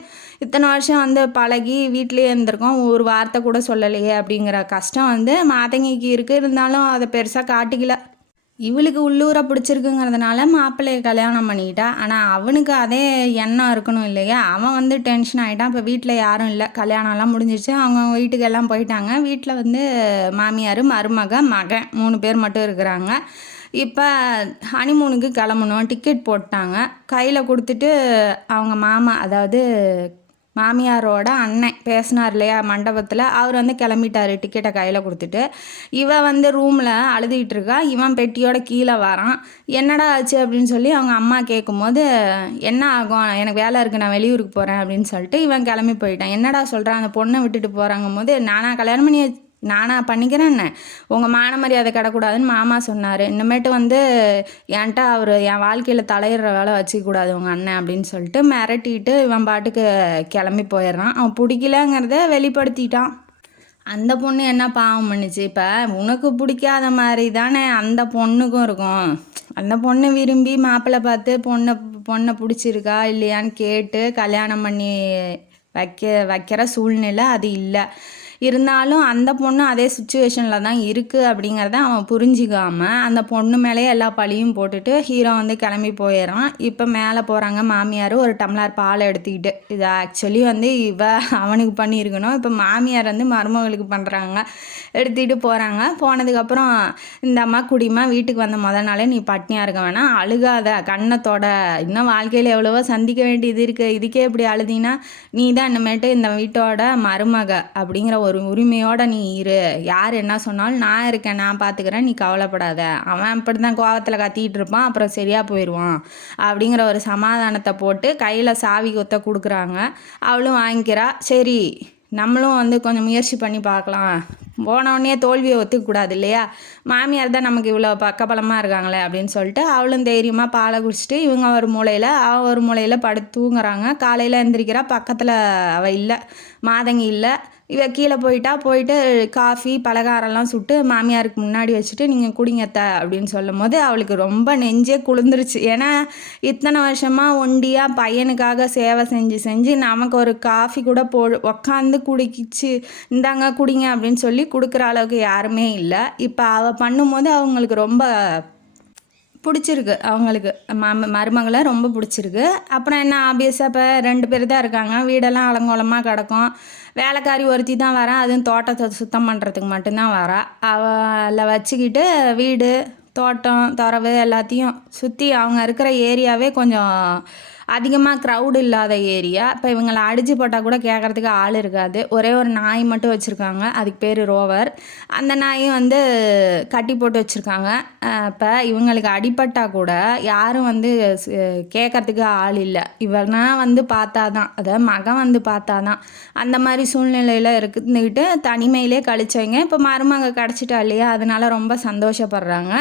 இத்தனை வருஷம் பழகி வீட்லேயே இருந்திருக்கோம், ஒரு வார்த்தை கூட சொல்லலையே அப்படிங்கிற கஷ்டம் மாதங்கிக்கு இருக்குது. இருந்தாலும் அதை பெருசாக காட்டிக்கல. இவளுக்கு உள்ளூரை பிடிச்சிருக்குங்கிறதுனால மாப்பிள்ளையை கல்யாணம் பண்ணிக்கிட்டா. ஆனால் அவனுக்கு அதே எண்ணம் இருக்கணும் இல்லையா? அவன் வந்து டென்ஷன் ஆகிட்டான். இப்போ வீட்டில் யாரும் இல்லை, கல்யாணம்லாம் முடிஞ்சிச்சு, அவங்க வீட்டுக்கு எல்லாம் போயிட்டாங்க. வீட்டில் வந்து மாமியார், மருமக, மகன் 3 பேர் மட்டும் இருக்கிறாங்க. இப்போ ஹனிமூனுக்கு கிளம்பணும், டிக்கெட் போட்டாங்க. கையில் கொடுத்துட்டு அவங்க மாமா, அதாவது மாமியாரோட அண்ணன் பேசினார் இல்லையா மண்டபத்தில், அவர் வந்து கிளம்பிட்டார் டிக்கெட்டை கையில் கொடுத்துட்டு. இவன் வந்து ரூமில் அழுதுகிட்டு இருக்கா. இவன் பெட்டியோட கீழே வரான். என்னடா ஆச்சு அப்படின்னு சொல்லி அவங்க அம்மா கேட்கும்போது, என்ன ஆகும், எனக்கு வேலை இருக்குது, நான் வெளியூருக்கு போகிறேன் அப்படின்னு சொல்லிட்டு இவன் கிளம்பி போயிட்டான். என்னடா சொல்கிறான், அந்த பொண்ணை விட்டுட்டு போகிறாங்கும் போது, நானா கல்யாணம் பண்ணி நானா பண்ணிக்கிறேன்னு உங்கள் மான மரியாதை கிடக்கூடாதுன்னு மாமா சொன்னார். இன்னமேட்டு வந்து என்கிட்ட அவர் என் வாழ்க்கையில் தலையிடுற வேலை வச்சுக்கூடாது உங்கள் அண்ணன் அப்படின்னு சொல்லிட்டு மிரட்டிட்டு இவன் பாட்டுக்கு கிளம்பி போயிடுறான். அவன் பிடிக்கலங்கிறத வெளிப்படுத்திட்டான். அந்த பொண்ணு என்ன பாவம் பண்ணுச்சு? இப்போ உனக்கு பிடிக்காத மாதிரி தானே அந்த பொண்ணுக்கும் இருக்கும். அந்த பொண்ணு விரும்பி மாப்பிள்ளை பார்த்து பொண்ணை பிடிச்சிருக்கா இல்லையான்னு கேட்டு கல்யாணம் பண்ணி வைக்கிற சூழ்நிலை அது இல்லை. இருந்தாலும் அந்த பொண்ணு அதே சுச்சுவேஷனில் தான் இருக்குது அப்படிங்கிறத அவன் புரிஞ்சிக்காமல் அந்த பொண்ணு மேலேயே எல்லா பழியும் போட்டுட்டு ஹீரோ வந்து கிளம்பி போயிடறான். இப்போ மேலே போகிறாங்க மாமியார் ஒரு டம்ளர் பால் எடுத்துக்கிட்டு. இது ஆக்சுவலி வந்து அவனுக்கு பண்ணியிருக்கணும். இப்போ மாமியார் வந்து மருமகளுக்கு பண்ணுறாங்க. எடுத்துக்கிட்டு போகிறாங்க. போனதுக்கப்புறம் இந்த அம்மா குடிமா, வீட்டுக்கு வந்த முதல் நாளே நீ பட்னியாக இருக்க வேணாம், அழுகாத, கண்ணத்தோட, இன்னும் வாழ்க்கையில் எவ்வளவோ சந்திக்க வேண்டியது இருக்குது, இதுக்கே இப்படி அழுதினா நீ தான் இன்னமேட்டு இந்த வீட்டோட மருமக அப்படிங்கிற ஒரு உரிமையோட நீ இரு, யார் என்ன சொன்னாலும் நான் இருக்கேன், நான் பார்த்துக்கிறேன், நீ கவலைப்படாத. அவன் அப்படி தான் கோவத்தில் கத்திட்டு இருப்பான், அப்புறம் சரியாக போயிடுவான் அப்படிங்கிற ஒரு சமாதானத்தை போட்டு கையில் சாவி கொத்த கொடுக்குறாங்க. அவளும் வாங்கிக்கிறா. சரி நம்மளும் வந்து கொஞ்சம் முயற்சி பண்ணி பார்க்கலாம், போனவுடனே தோல்வியை ஒத்துக்கூடாது இல்லையா, மாமியார் தான் நமக்கு இவ்வளோ பக்கபலமாக இருக்காங்களே அப்படின்னு சொல்லிட்டு அவளும் தைரியமாக பாலை குடிச்சிட்டு இவங்க ஒரு மூலையில் அவள் ஒரு மூலையில் படுத்து தூங்குறாங்க. காலையில் எந்திரிக்கிறா. பக்கத்தில் அவள் இல்லை, மாதங்கி இல்லை. இவ கீழே போயிட்டு காஃபி பலகாரம்லாம் சுட்டு மாமியாருக்கு முன்னாடி வச்சுட்டு நீங்கள் குடிங்கத்த அப்படின்னு சொல்லும் போது அவளுக்கு ரொம்ப நெஞ்சே குளிர்ந்துருச்சு. ஏன்னா இத்தனை வருஷமாக ஒண்டியாக பையனுக்காக சேவை செஞ்சு நமக்கு ஒரு காஃபி கூட உக்காந்து குடிக்கிச்சு, இந்தாங்க குடிங்க அப்படின்னு சொல்லி கொடுக்குற அளவுக்கு யாருமே இல்லை. இப்போ அவள் பண்ணும்போது அவங்களுக்கு ரொம்ப பிடிச்சிருக்கு, அவங்களுக்கு மருமகளை ரொம்ப பிடிச்சிருக்கு. அப்புறம் என்ன, ஆப்வியஸாக இப்போ 2 பேர் தான் இருக்காங்க, வீடெல்லாம் அலங்கோலமாக கிடக்கும். வேலைக்காரி ஒருத்தி தான் வரா, அதுவும் தோட்டத்தை சுத்தம் பண்ணுறதுக்கு மட்டும்தான் வரா. அவளை வச்சுக்கிட்டு வீடு தோட்டம் துறவு எல்லாத்தையும் சுற்றி அவங்க இருக்கிற ஏரியாவே கொஞ்சம் அதிகமாக க்ரௌடு இல்லாத ஏரியா. இப்போ இவங்களை அடித்து போட்டால் கூட கேட்குறதுக்கு ஆள் இருக்காது. ஒரே ஒரு நாய் மட்டும் வச்சுருக்காங்க, அதுக்கு பேர் ரோவர். அந்த நாயும் வந்து கட்டி போட்டு வச்சுருக்காங்க. இப்போ இவங்களுக்கு அடிபட்டால் கூட யாரும் வந்து கேட்குறதுக்கு ஆள் இல்லை. இவனா வந்து பார்த்தா தான், அதாவது மகன் வந்து பார்த்தா தான், அந்த மாதிரி சூழ்நிலையில் இருந்துக்கிட்டு தனிமையிலே கழிச்சவங்க இப்போ மருமக கிடச்சிட்டா இல்லையா, அதனால ரொம்ப சந்தோஷப்படுறாங்க.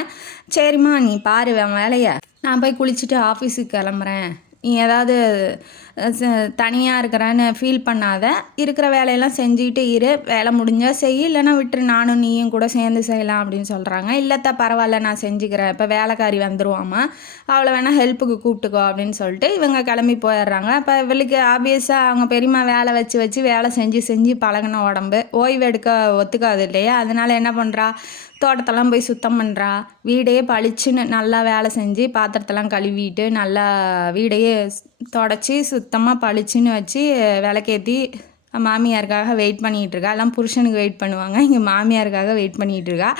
சரிம்மா நீ பாரு வேலையை, நான் போய் குளிச்சுட்டு ஆஃபீஸுக்கு கிளம்புறேன், நீ ஏதாவது தனியாக இருக்கிறான்னு ஃபீல் பண்ணாத, இருக்கிற வேலையெல்லாம் செஞ்சுக்கிட்டு இரு, வேலை முடிஞ்சால் செய், இல்லைன்னா விட்டுரு, நானும் நீயும் கூட சேர்ந்து செய்யலாம் அப்படின்னு சொல்கிறாங்க. இல்லைத்தா பரவாயில்ல நான் செஞ்சுக்கிறேன், இப்போ வேலைக்காரி வந்துடுவாமா, அவளை வேணால் ஹெல்ப்புக்கு கூப்பிட்டுக்கோ அப்படின்னு சொல்லிட்டு இவங்க கிளம்பி போயிடுறாங்க. இப்போ இவளுக்கு ஆப்வியஸாக அவங்க பெரியம்மா வேலை வச்சு வேலை செஞ்சு பழகின உடம்பு ஓய்வு எடுக்க ஒத்துக்காது இல்லையா, அதனால் என்ன பண்ணுறா, தோட்டத்தெல்லாம் போய் சுத்தம் பண்ணுறா, வீடையே பளிச்சுன்னு நல்லா வேலை செஞ்சு பாத்திரத்தெல்லாம் கழுவிட்டு நல்லா வீடையே தொடச்சி சுத்தமாக பளிச்சுன்னு வச்சு விளக்கேற்றி மாமியாருக்காக வெயிட் பண்ணிகிட்ருக்கா. எல்லாம் புருஷனுக்கு வெயிட் பண்ணுவாங்க, இங்கே மாமியாருக்காக வெயிட் பண்ணிகிட்ருக்கா.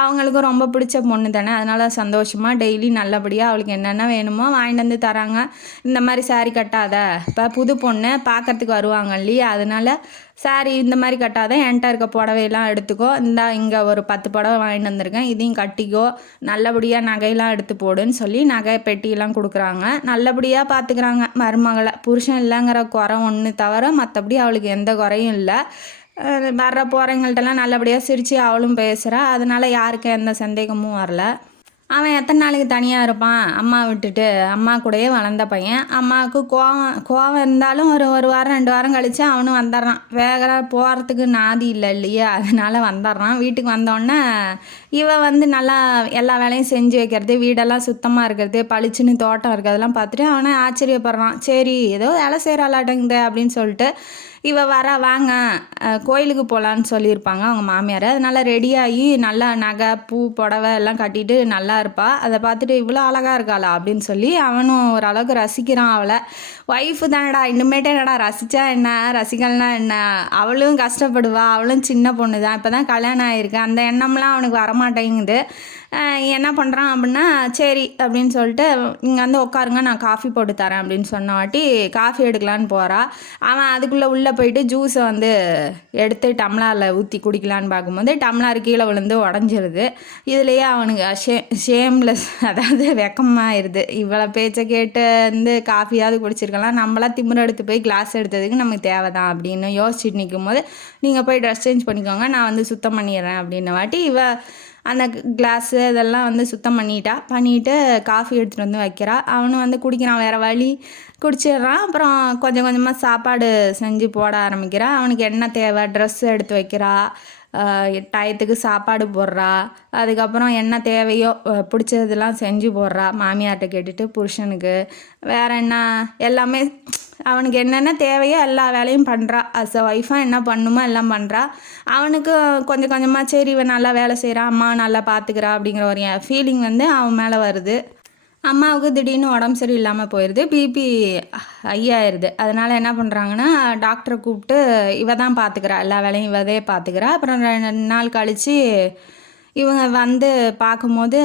அவங்களுக்கும் ரொம்ப பிடிச்ச பொண்ணு தானே, அதனால் சந்தோஷமாக டெய்லி நல்லபடியாக அவளுக்கு என்னென்ன வேணுமோ வாங்கிட்டு வந்து தராங்க. இந்த மாதிரி சாரி கட்டாத, இப்போ புது பொண்ணு பார்க்குறதுக்கு வருவாங்க இல்லையா, அதனால் சாரி இந்த மாதிரி கட்டாத, என்கிட்ட இருக்க புடவையெல்லாம் எடுத்துக்கோ, இங்கே ஒரு 10 புடவை வாங்கிட்டு வந்திருக்கேன், இதையும் கட்டிக்கோ, நல்லபடியாக நகையெல்லாம் எடுத்து போடுன்னு சொல்லி நகை பெட்டியெல்லாம் கொடுக்குறாங்க. நல்லபடியாக பார்த்துக்கிறாங்க மருமகளை. புருஷன் இல்லைங்கிற குறை ஒன்று தவிர மற்றபடி அவளுக்கு எந்த குறையும் இல்லை. வர்ற போகிறவங்கள்ட்டெல்லாம் நல்லபடியாக சிரித்து அவளும் பேசுகிறா, அதனால் யாருக்கு எந்த சந்தேகமும் வரல. அவன் எத்தனை நாளைக்கு தனியாக இருப்பான், அம்மா விட்டுட்டு, அம்மா கூடயே வளர்ந்த பையன். அம்மாவுக்கு கோவம் இருந்தாலும் ஒரு வாரம் 2 வாரம் கழித்து அவனும் வந்துடுறான். போகிறதுக்கு நாதி இல்லை இல்லையா, அதனால் வந்துடுறான். வீட்டுக்கு வந்தோடனே இவன் வந்து நல்லா எல்லா வேலையும் செஞ்சு வைக்கிறது, வீடெல்லாம் சுத்தமாக இருக்கிறது, பளிச்சுன்னு தோட்டம் இருக்கிறதெல்லாம் பார்த்துட்டு அவனை ஆச்சரியப்படுறான். சரி ஏதோ வேலை செய்கிறாளாட்டங்குது அப்படின்னு சொல்லிட்டு வாங்க கோயிலுக்கு போகலான்னு சொல்லியிருப்பாங்க அவங்க மாமியார். அதனால் ரெடியாகி நல்லா நகை பூ புடவை எல்லாம் கட்டிட்டு நல்லா இருப்பாள். அதை பார்த்துட்டு இவ்வளோ அழகாக இருக்காளா அப்படின்னு சொல்லி அவனும் ஓரளவுக்கு ரசிக்கிறான் அவளை. ஒய்ஃபு தானடா, இன்னுமேட்டு என்னடா ரசித்தா என்ன ரசிகல்னா என்ன, அவளும் கஷ்டப்படுவா, அவளும் சின்ன பொண்ணு தான், இப்போ தான் கல்யாணம் ஆகிருக்கு, அந்த எண்ணம்லாம் அவனுக்கு வரமாட்டேங்குது. என்ன பண்ணுறான் அப்படின்னா, சரி அப்படின்னு சொல்லிட்டு இங்கே வந்து உட்காருங்க நான் காஃபி போட்டு தரேன் அப்படின்னு சொன்ன வாட்டி காஃபி எடுக்கலான்னு போகிறா. அவன் அதுக்குள்ளே உள்ளே போயிட்டு ஜூஸை வந்து எடுத்து டம்ளரில் ஊற்றி குடிக்கலான்னு பார்க்கும்போது டம்ளர் கீழே விழுந்து உடஞ்சிருது. இதுலேயே அவனுக்கு ஷேம்லெஸ், அதாவது வெக்கமாயிருது. இவ்வளோ பேச்சை கேட்டு வந்து காஃபியாவது குடிச்சிருக்கலாம், நம்மளாம் திமிர எடுத்து போய் கிளாஸ் எடுத்ததுக்கு நமக்கு தேவைதான் அப்படின்னு யோசிச்சுட்டு நிற்கும் போது, நீங்கள் போய் ட்ரெஸ் சேஞ்ச் பண்ணிக்கோங்க நான் வந்து சுத்தம் பண்ணிடுறேன் அப்படின்ன வாட்டி அந்த கிளாஸு இதெல்லாம் வந்து சுத்தம் பண்ணிவிட்டு காஃபி எடுத்துகிட்டு வந்து வைக்கிறா. அவனும் வந்து குடிக்கிறான், வேறு வழி குடிச்சிடுறான். அப்புறம் கொஞ்சம் கொஞ்சமாக சாப்பாடு செஞ்சு போட ஆரம்பிக்கிறான். அவனுக்கு என்ன தேவை ட்ரெஸ்ஸு எடுத்து வைக்கிறா, டயத்துக்கு சாப்பாடு போடுறா, அதுக்கப்புறம் என்ன தேவையோ பிடிச்சதெல்லாம் செஞ்சு போடுறா மாமியார்கிட்ட கேட்டுட்டு புருஷனுக்கு. வேறு என்ன எல்லாமே அவனுக்கு என்னென்ன தேவையோ எல்லா வேலையும் பண்ணுறா. அஸ் அ ஒய்ஃபாக என்ன பண்ணுமோ எல்லாம் பண்ணுறா. அவனுக்கு கொஞ்சம் கொஞ்சமாக சரி இவன் நல்லா வேலை செய்கிறான், அம்மா நல்லா பார்த்துக்கிறா அப்படிங்கிற ஒரு ஃபீலிங் வந்து அவன் மேலே வருது. அம்மாவுக்கு திடீர்னு உடம்பு சரி இல்லாமல் போயிடுது, பிபி ஹையாயிருது. அதனால் என்ன பண்ணுறாங்கன்னா டாக்டரை கூப்பிட்டு இவ தான் பார்த்துக்கிறா, எல்லா வேலையும் இவதே பார்த்துக்கிறா. அப்புறம் 2 நாள் கழித்து இவங்க வந்து பார்க்கும்போது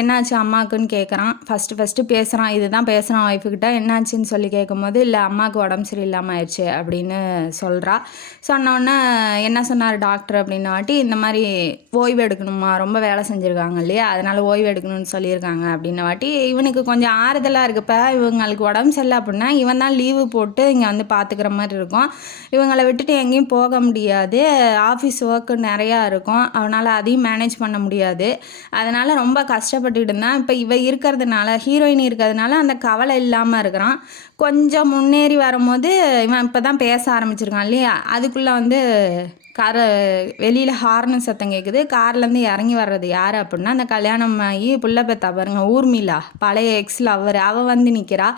என்னாச்சு அம்மாவுக்குன்னு கேட்குறான். ஃபஸ்ட்டு பேசுகிறான், இதுதான் பேசுகிறான் ஒய்ஃபுக்கிட்ட. என்னாச்சுன்னு சொல்லி கேட்கும்போது இல்லை அம்மாவுக்கு உடம்பு சரியில்லாமல் ஆயிடுச்சு அப்படின்னு சொல்கிறா. சொன்னோன்னே என்ன சொன்னார் டாக்டர் அப்படின்ன வாட்டி, இந்த மாதிரி ஓய்வு எடுக்கணுமா, ரொம்ப வேலை செஞ்சுருக்காங்க இல்லையா, அதனால் ஓய்வு எடுக்கணும்னு சொல்லியிருக்காங்க அப்படின்ன வாட்டி இவனுக்கு கொஞ்சம் ஆறுதலாக இருக்குது. இப்போ இவங்களுக்கு உடம்பு சரியில்லை அப்படின்னா இவன் தான் லீவு போட்டு இங்கே வந்து பார்த்துக்கிற மாதிரி இருக்கும். இவங்களை விட்டுட்டு எங்கேயும் போக முடியாது, ஆஃபீஸ் ஒர்க்கு நிறையா இருக்கும், அவனால் அதையும் மேனேஜ் பண்ண முடியாது. அதனால் ரொம்ப கஷ்டப்பட்டுட்டு இருந்தான். இப்போ இவ இருக்கிறதுனால, ஹீரோயின் இருக்கிறதுனால அந்த கவலை இல்லாமல் இருக்கிறான். கொஞ்சம் முன்னேறி வரும்போது இவன் இப்போ தான் பேச ஆரம்பிச்சிருக்கான் இல்லையா, அதுக்குள்ளே வந்து வெளியில் ஹார்னு சத்தம் கேட்குது. கார்லேருந்து இறங்கி வர்றது யார் அப்படின்னா, அந்த கல்யாணம் ஆகி புள்ள பெத்தா பாருங்க ஊர்மிளா, பழைய எக்ஸ் லவ்வர், அவள் வந்து நிற்கிறா.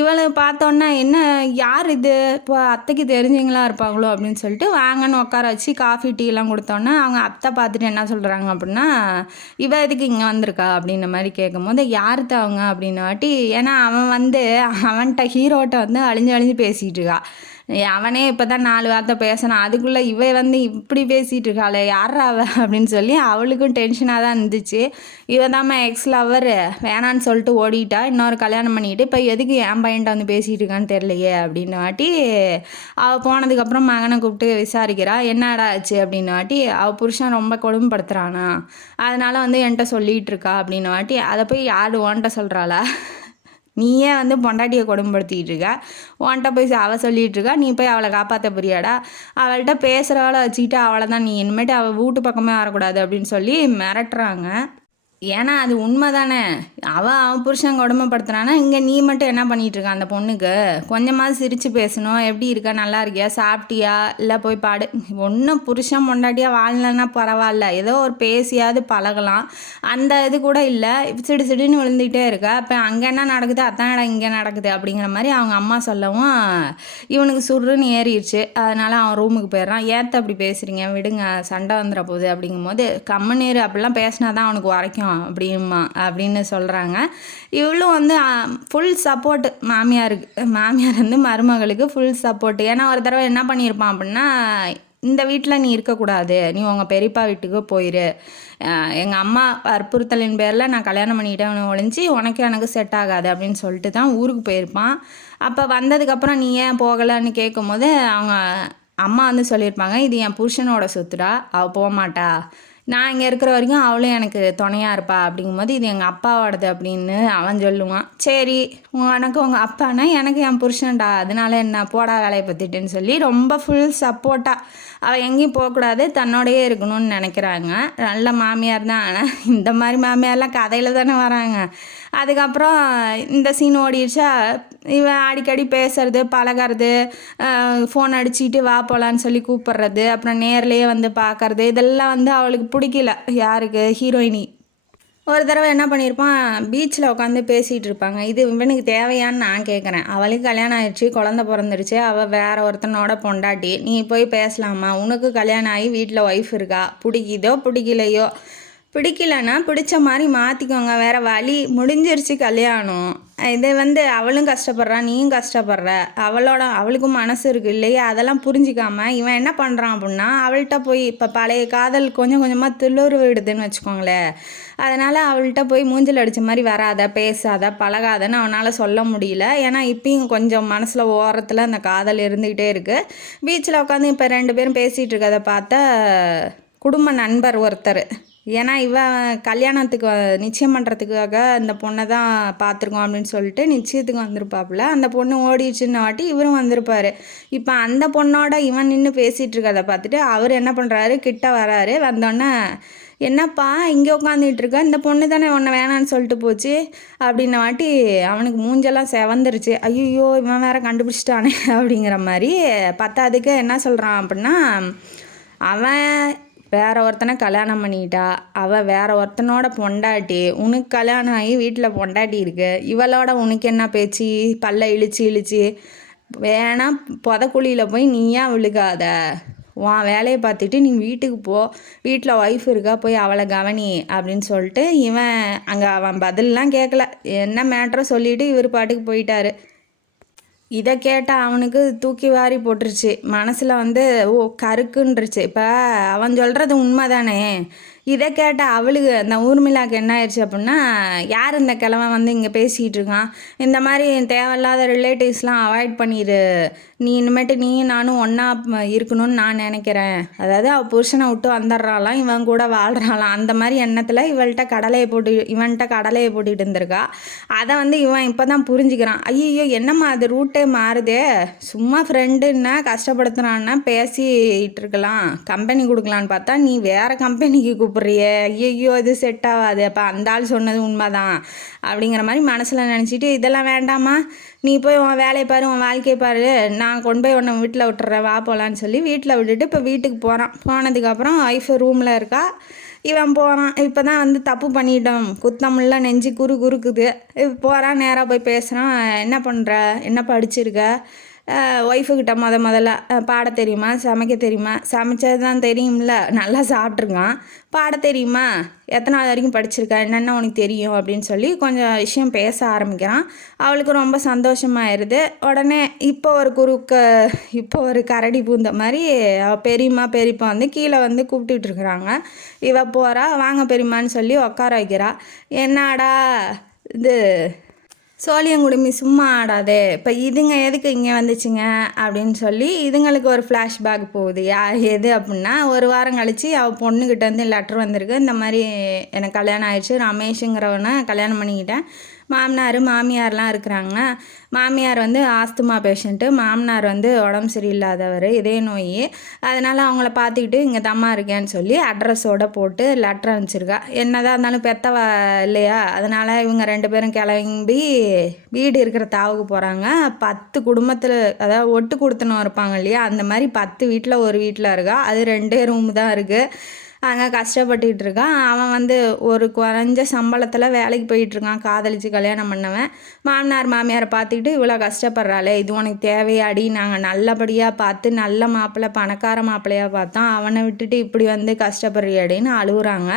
இவளை பார்த்தோன்னா என்ன யார் இது, இப்போ அத்தைக்கு தெரிஞ்சவங்களா இருப்பாங்களோ அப்படின்னு சொல்லிட்டு வாங்கன்னு உட்கார வச்சு காஃபி டீலாம் கொடுத்தோன்னே அவங்க அத்தை பார்த்துட்டு என்ன சொல்கிறாங்க அப்படின்னா, இவ எதுக்கு இங்கே வந்திருக்கா அப்படின்ற மாதிரி கேட்கும்போது யார்கிட்ட அவங்க அப்படின்ன வாட்டி, ஏன்னா அவன் வந்து அவன்கிட்ட ஹீரோட்ட வந்து அழிஞ்சு பேசிகிட்டு இருக்கா. அவனே இப்போ தான் 4 வார்த்தை பேசினான், அதுக்குள்ளே இவ வந்து இப்படி பேசிகிட்டு இருக்காளே யாரா அவ அப்படின்னு சொல்லி அவளுக்கும் டென்ஷனாக தான் இருந்துச்சு. இவ தாம்மா எக்ஸ் லவ்வர், வேணான்னு சொல்லிட்டு ஓடிட்டா, இன்னொரு கல்யாணம் பண்ணிக்கிட்டு இப்போ எதுக்கு என் பையன்ட்ட வந்து பேசிகிட்டு இருக்கான்னு தெரியலையே அப்படின்ன வாட்டி அவள் போனதுக்கப்புறம் மகனை கூப்பிட்டு விசாரிக்கிறா, என்னடா ஆச்சு அப்படின்ன வாட்டி அவள் புருஷன் ரொம்ப கொடுமைப்படுத்துகிறானா, அதனால் வந்து என்கிட்ட சொல்லிகிட்டு இருக்கா அப்படின்ன வாட்டி, அதை போய் யார் ஓன்ட்ட சொல்கிறாளா, நீயே வந்து பொண்டாட்டியை கொடுமைப்படுத்திக்கிட்டு இருக்க, உன்கிட்ட போய் அவள் சொல்லிகிட்டு இருக்கா, நீ போய் அவளை காப்பாற்ற புரியாடா, அவள்கிட்ட பேசுகிறவளை வச்சுக்கிட்டு அவளை தான் நீ இனிமேட்டு அவள் வீட்டு பக்கமே வரக்கூடாது அப்படின்னு சொல்லி மிரட்டுறாங்க. ஏன்னா அது உண்மை தானே, அவன் புருஷன் கொடுமைப்படுத்துறானா, இங்கே நீ மட்டும் என்ன பண்ணிகிட்ருக்க, அந்த பொண்ணுக்கு கொஞ்சமாவது சிரித்து பேசணும், எப்படி இருக்க நல்லா இருக்கியா, சாப்பிட்டியா, இல்லை போய் பாடு, ஒன்றும் புருஷன் பொண்டாட்டியாக வாழலைன்னா பரவாயில்ல, ஏதோ ஒரு பேசியாவது பழகலாம், அந்த இது கூட இல்லை, சிடுன்னு விழுந்துகிட்டே இருக்க. இப்போ அங்கே என்ன நடக்குது அதான் இங்கே நடக்குது அப்படிங்கிற மாதிரி அவங்க அம்மா சொல்லவும் இவனுக்கு சுருன்னு ஏறிடுச்சு. அதனால் அவன் ரூமுக்கு போயிடுறான். ஏற்ற அப்படி பேசுகிறீங்க, விடுங்க சண்டை வந்துட போகுது அப்படிங்கும்போது, கம்மநீர் அப்படிலாம் பேசினா தான் அவனுக்கு வரைக்கும் அப்படின்னு சொல்கிறாங்க. இவளும் வந்து ஃபுல் சப்போர்ட் மாமியார் வந்து மருமகளுக்கு ஃபுல் சப்போர்ட். ஏன்னா ஒரு தடவை என்ன பண்ணியிருப்பான் அப்படின்னா, இந்த வீட்டில் நீ இருக்கக்கூடாது, நீ உங்கள் பெரியப்பா வீட்டுக்கு போயிரு, எங்கள் அம்மா வற்புறுத்தலின் பேரில் நான் கல்யாணம் பண்ணிக்கிட்டேன் ஒழிஞ்சு உனக்கு எனக்கு செட் ஆகாது அப்படின்னு சொல்லிட்டு தான் ஊருக்கு போயிருப்பான். அப்போ வந்ததுக்கப்புறம் நீ ஏன் போகலைன்னு கேட்கும்போது அவங்க அம்மா வந்து சொல்லியிருப்பாங்க, இது என் புருஷனோட சொத்துடா, அவள் போக மாட்டா, நான் இங்கே இருக்கிற வரைக்கும் அவளும் எனக்கு துணையாக இருப்பா அப்படிங்கும்போது இது எங்கள் அப்பாவோடது அப்படின்னு அவன் சொல்லுவான். சரி உனக்கு உங்கள் அப்பானா எனக்கு என் புருஷன்டா, அதனால என்ன போடா வேலையை பற்றிட்டுன்னு சொல்லி ரொம்ப ஃபுல் சப்போர்ட்டாக அவள் எங்கேயும் போகக்கூடாது, தன்னோடையே இருக்கணும்னு நினைக்கிறாங்க. நல்ல மாமியார் தான். ஆனால் இந்த மாதிரி மாமியார்லாம் கதையில் தானே வராங்க. அதுக்கப்புறம் இந்த சீன் ஓடிடுச்சா, இவன் அடிக்கடி பேசுறது பழகிறது, ஃபோன் அடிச்சுட்டு வா போகலான்னு சொல்லி கூப்பிட்றது, அப்புறம் நேர்லேயே வந்து பார்க்கறது, இதெல்லாம் வந்து அவளுக்கு பிடிக்கல. யாருக்கு, ஹீரோயினி. ஒரு தடவை என்ன பண்ணியிருப்பான், பீச்சில் உட்காந்து பேசிகிட்டு இருப்பாங்க. இது இவனுக்கு தேவையான்னு நான் கேட்குறேன். அவளுக்கு கல்யாணம் ஆயிடுச்சு, குழந்த பிறந்துருச்சு, அவள் வேற ஒருத்தனோட பொண்டாட்டி. நீ போய் பேசலாமா? உனக்கு கல்யாணம் ஆகி வீட்டில் ஒய்ஃப் இருக்கா, பிடிக்குதோ பிடிக்கலையோ, பிடிக்கலன்னா பிடிச்ச மாதிரி மாற்றிக்கோங்க, வேறு வழி முடிஞ்சிருச்சு கல்யாணம். இது அவளும் கஷ்டப்படுறா, நீயும் கஷ்டப்படுற, அவளுக்கும் மனசு இருக்குது இல்லையா? அதெல்லாம் புரிஞ்சிக்காம இவன் என்ன பண்ணுறான் அப்படின்னா, அவள்கிட்ட போய் இப்போ பழைய காதல் கொஞ்சம் கொஞ்சமாக துளிர் விடுதுன்னு வச்சுக்கோங்களேன். அதனால் அவள்கிட்ட போய் மூஞ்சில் அடித்த மாதிரி வராத, பேசாத, பழகாதன்னு அவனால் சொல்ல முடியல. ஏன்னா இப்பயும் கொஞ்சம் மனசில் ஓரத்தில் அந்த காதல் இருந்துக்கிட்டே இருக்குது. பீச்சில் உட்காந்து இப்போ 2 பேரும் பேசிகிட்டு இருக்கதை பார்த்தா குடும்ப நண்பர் ஒருத்தர், ஏன்னா கல்யாணத்துக்கு நிச்சயம் பண்ணுறதுக்காக அந்த பொண்ணை தான் பார்த்துருக்கோம் அப்படின்னு சொல்லிட்டு நிச்சயத்துக்கு வந்திருப்பாப்புல. அந்த பொண்ணு ஓடிடுச்சுன்ன வாட்டி இவரும் வந்திருப்பார். இப்போ அந்த பொண்ணோட இவன் நின்று பேசிகிட்டு இருக்கதை பார்த்துட்டு அவர் என்ன பண்ணுறாரு, கிட்ட வராரு. வந்தோடனே என்னப்பா இங்கே உட்காந்துட்டு இருக்க, இந்த பொண்ணு தானே உன்னை வேணான்னு சொல்லிட்டு போச்சு அப்படின்ன வாட்டி அவனுக்கு மூஞ்செல்லாம் செவந்துருச்சு. ஐயோ இவன் வேற கண்டுபிடிச்சிட்டானே அப்படிங்கிற மாதிரி. பத்தாவதுக்கு என்ன சொல்கிறான் அப்படின்னா, அவன் வேற ஒருத்தனை கல்யாணம் பண்ணிக்கிட்டா, அவள் வேற ஒருத்தனோட பொண்டாட்டி, உனக்கு கல்யாணம் ஆகி வீட்டில் பொண்டாட்டி இருக்கு, இவளோட உனக்கு என்ன பேச்சு, பல்ல இழிச்சு வேணா புதக்குழியில் போய் நீயா விழுகாத, உன் வேலையை பார்த்துட்டு நீ வீட்டுக்கு போ, வீட்டில் ஒய்ஃப் இருக்கா, போய் அவளை கவனி அப்படின்னு சொல்லிட்டு இவன் அங்கே அவன் பதிலெலாம் கேட்கல, என்ன மேட்ரோ சொல்லிவிட்டு இவர் பாட்டுக்கு போயிட்டாரு. இதை கேட்டால் அவனுக்கு தூக்கி வாரி போட்டுருச்சு. மனசில் கருக்குன்றுச்சு. இப்போ அவன் சொல்கிறது உண்மை தானே. இதை கேட்டால் அவளுக்கு அந்த ஊர்மிளாக்கு என்ன ஆயிடுச்சு அப்படின்னா, யார் இந்த கிழவன் இங்கே பேசிகிட்டு இருக்கான், இந்த மாதிரி தேவையில்லாத ரிலேட்டிவ்ஸ்லாம் அவாய்ட் பண்ணிடு, நீ இனிமேட்டு நீயும் நானும் ஒன்றா இருக்கணும்னு நான் நினைக்கிறேன். அதாவது அவள் புருஷனை விட்டு வந்துடுறாளாம், இவன் கூட வாழ்கிறாளாம். அந்த மாதிரி எண்ணத்தில் இவன்கிட்ட கடலையை போட்டுக்கிட்டு இருந்திருக்கா. அதை இவன் இப்போ தான் புரிஞ்சுக்கிறான். ஐயோ என்னம்மா அது ரூட்டே மாறுதே, சும்மா ஃப்ரெண்டுன்னா கஷ்டப்படுத்துனான்னா பேசிகிட்டு இருக்கலாம், கம்பெனி கொடுக்கலான்னு பார்த்தா நீ வேறு கம்பெனிக்கு கூப்பிட்றியே, ஐயோ இது செட் ஆகாது, அப்போ அந்த ஆள் சொன்னது உண்மைதான் அப்படிங்கிற மாதிரி மனசில் நினச்சிட்டு, இதெல்லாம் வேண்டாமா, நீ போய் உன் வேலையை பாரு, உன் வாழ்க்கையை பாரு, நான் கொண்டு போய் உன்னை வீட்டில் விட்டுறேன், வா போகலான்னு சொல்லி வீட்டில் விட்டுட்டு இப்போ வீட்டுக்கு போகிறான். போனதுக்கப்புறம் ஒய்ஃபு ரூமில் இருக்கா, இவன் போகிறான். இப்போ தான் தப்பு பண்ணிட்டோம், குத்தமில்ல நெஞ்சு குறுக்குது. போகிறான், நேராக போய் பேசுகிறான். என்ன பண்ணுற, என்ன படிச்சிருக்க, ஒய்ஃபுக்கிட்ட முதல்ல பாட தெரியுமா, சமைக்க தெரியுமா, சமைச்சது தான் தெரியும்ல, நல்லா சாப்பிட்ருக்கான், பாட தெரியுமா, எத்தனாவது வரைக்கும் படிச்சிருக்கா, என்னென்ன உனக்கு தெரியும் அப்படின்னு சொல்லி கொஞ்சம் விஷயம் பேச ஆரம்பிக்கிறான். அவளுக்கு ரொம்ப சந்தோஷமாயிருது. உடனே இப்போ ஒரு கரடி பூந்த மாதிரி பெரியம்மா பெரியப்பா கீழே கூப்பிட்டுட்டு இருக்கிறாங்க. இவ போகிறா, வாங்க பெரியம்மான்னு சொல்லி உட்கார வைக்கிறா. என்னடா இது சோழியங்குடுமி சும்மா ஆடாதே, இப்போ இதுங்க எதுக்கு இங்கே வந்துச்சுங்க அப்படின்னு சொல்லி இதுங்களுக்கு ஒரு ஃப்ளாஷ்பேக் போகுது. எது அப்படின்னா, ஒரு வாரம் கழித்து அவள் பொண்ணுக்கிட்ட லெட்டர் வந்திருக்கு, இந்த மாதிரி எனக்கு கல்யாணம் ஆயிடுச்சு, ரமேஷுங்கிறவனை கல்யாணம் பண்ணிக்கிட்டேன், மாமனார் மாமியார்லாம் இருக்கிறாங்க. மாமியார் ஆஸ்துமா பேஷண்ட்டு, மாமனார் உடம்பு சரியில்லாதவர், இதய நோய், அதனால் அவங்கள பார்த்துக்கிட்டு இங்கே தம்மா இருக்கேன்னு சொல்லி அட்ரஸோடு போட்டு லெட்டர் அனுப்பிச்சிருக்கா. என்னதான் இருந்தாலும் பெத்தவ இல்லையா, அதனால் இவங்க 2 பேரும் கிளம்பி வீடு இருக்கிற தாவுக்கு போகிறாங்க. 10 குடும்பத்தில், அதாவது ஒட்டு கொடுத்தனும் இருப்பாங்க இல்லையா, அந்த மாதிரி 10 வீட்டில் ஒரு வீட்டில் இருக்கா. அது 2 ரூம் தான் இருக்குது. அங்கே கஷ்டப்பட்டுக்கிட்டு இருக்கான். அவன் ஒரு குறைஞ்ச சம்பளத்தில் வேலைக்கு போயிட்டுருக்கான், காதலிச்சு கல்யாணம் பண்ணவன். மாமனார் மாமியாரை பார்த்துக்கிட்டு, இவ்வளோ கஷ்டப்படுறாளே, இது உனக்கு தேவையாடி, நாங்கள் நல்லபடியாக பார்த்து நல்ல மாப்பிள்ளை, பணக்கார மாப்பிள்ளையாக பார்த்தோம், அவனை விட்டுட்டு இப்படி கஷ்டப்படுறியாடின்னு அழுகுறாங்க.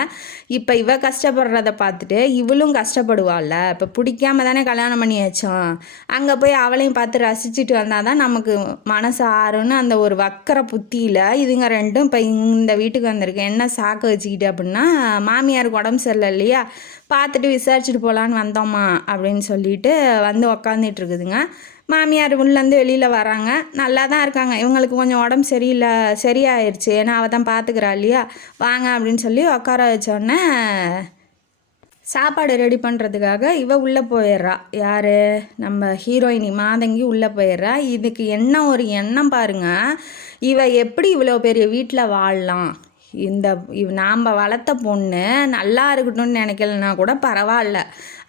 இப்போ இவ கஷ்டப்படுறத பார்த்துட்டு இவளும் கஷ்டப்படுவாள்ல, இப்போ பிடிக்காம தானே கல்யாணம் பண்ணி வச்சோம், அங்கே போய் அவளையும் பார்த்து ரசிச்சுட்டு வந்தால் தான் நமக்கு மனசு ஆறுன்னு அந்த ஒரு வக்கர புத்தியில் இதுங்க 2 இப்போ இந்த வீட்டுக்கு வந்திருக்கு. என்ன சாக்க வச்சுக்கிட்டு அப்படின்னா, மாமியாருக்கு உடம்பு சரியில்லை இல்லையா, பார்த்துட்டு விசாரிச்சுட்டு போகலான்னு வந்தோம்மா அப்படின்னு சொல்லிட்டு உக்காந்துட்டு இருக்குதுங்க. மாமியார் உள்ளேருந்து வெளியில் வராங்க, நல்லா தான் இருக்காங்க. இவங்களுக்கு கொஞ்சம் உடம்பு சரியாயிருச்சு, ஏன்னா அவள் தான் பார்த்துக்கிறா இல்லையா, வாங்க அப்படின்னு சொல்லி உட்கார வச்சோடனே சாப்பாடு ரெடி பண்ணுறதுக்காக இவ உள்ளே போயிடுறா. யார், நம்ம ஹீரோயினி மாதங்கி உள்ளே போயிடுறா. இதுக்கு என்ன ஒரு எண்ணம் பாருங்க, இவ எப்படி இவ்வளோ பெரிய வீட்டில் வாழலாம், நாம் வளர்த்த பொண்ணு நல்லா இருக்கட்டும்னு நினைக்கலனா கூட பரவாயில்ல,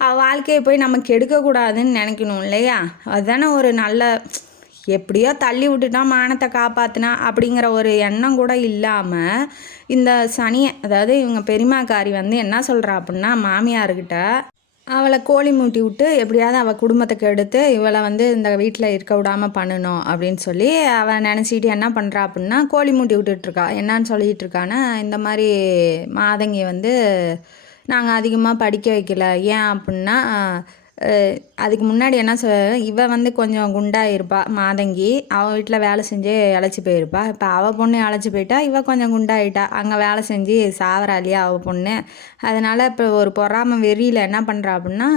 அவள் வாழ்க்கையை போய் நம்ம கெடுக்கக்கூடாதுன்னு நினைக்கணும் இல்லையா, அதுதானே ஒரு நல்ல எப்படியோ தள்ளி விட்டுட்டான், மானத்தை காப்பாற்றினா அப்படிங்கிற ஒரு எண்ணம் கூட இல்லாமல் இந்த சனியை, அதாவது இவங்க பெரியம்மாக்காரி வந்து என்ன சொல்கிறா அப்படின்னா, மாமியார்கிட்ட அவளை கோழி மூட்டி விட்டு எப்படியாவது அவள் குடும்பத்துக்கு எடுத்து இவளை வந்து இந்த வீட்டில் இருக்க விடாமல் பண்ணணும் அப்படின்னு சொல்லி அவள் நினச்சிக்கிட்டு என்ன பண்ணுறா அப்படின்னா, கோழி மூட்டி விட்டுட்ருக்கா. என்னான்னு சொல்லிகிட்டு இருக்கான்னா, இந்த மாதிரி மாதங்கி வந்து நாங்கள் அதிகமாக படிக்க வைக்கல. ஏன் அப்படின்னா, அதுக்கு முன்னாடி என்ன இவ வந்து கொஞ்சம் குண்டாக இருப்பா மாதங்கி. அவள் வீட்டில் வேலை செஞ்சு இழைச்சி போயிருப்பா. இப்போ அவள் பொண்ணு இழைச்சி போயிட்டா, இவ கொஞ்சம் குண்டாயிட்டா. அங்கே வேலை செஞ்சு சாவரா இல்லையா அவள் பொண்ணு. அதனால் இப்போ ஒரு பொறாமை வெறியில் என்ன பண்ணுறா அப்படின்னா,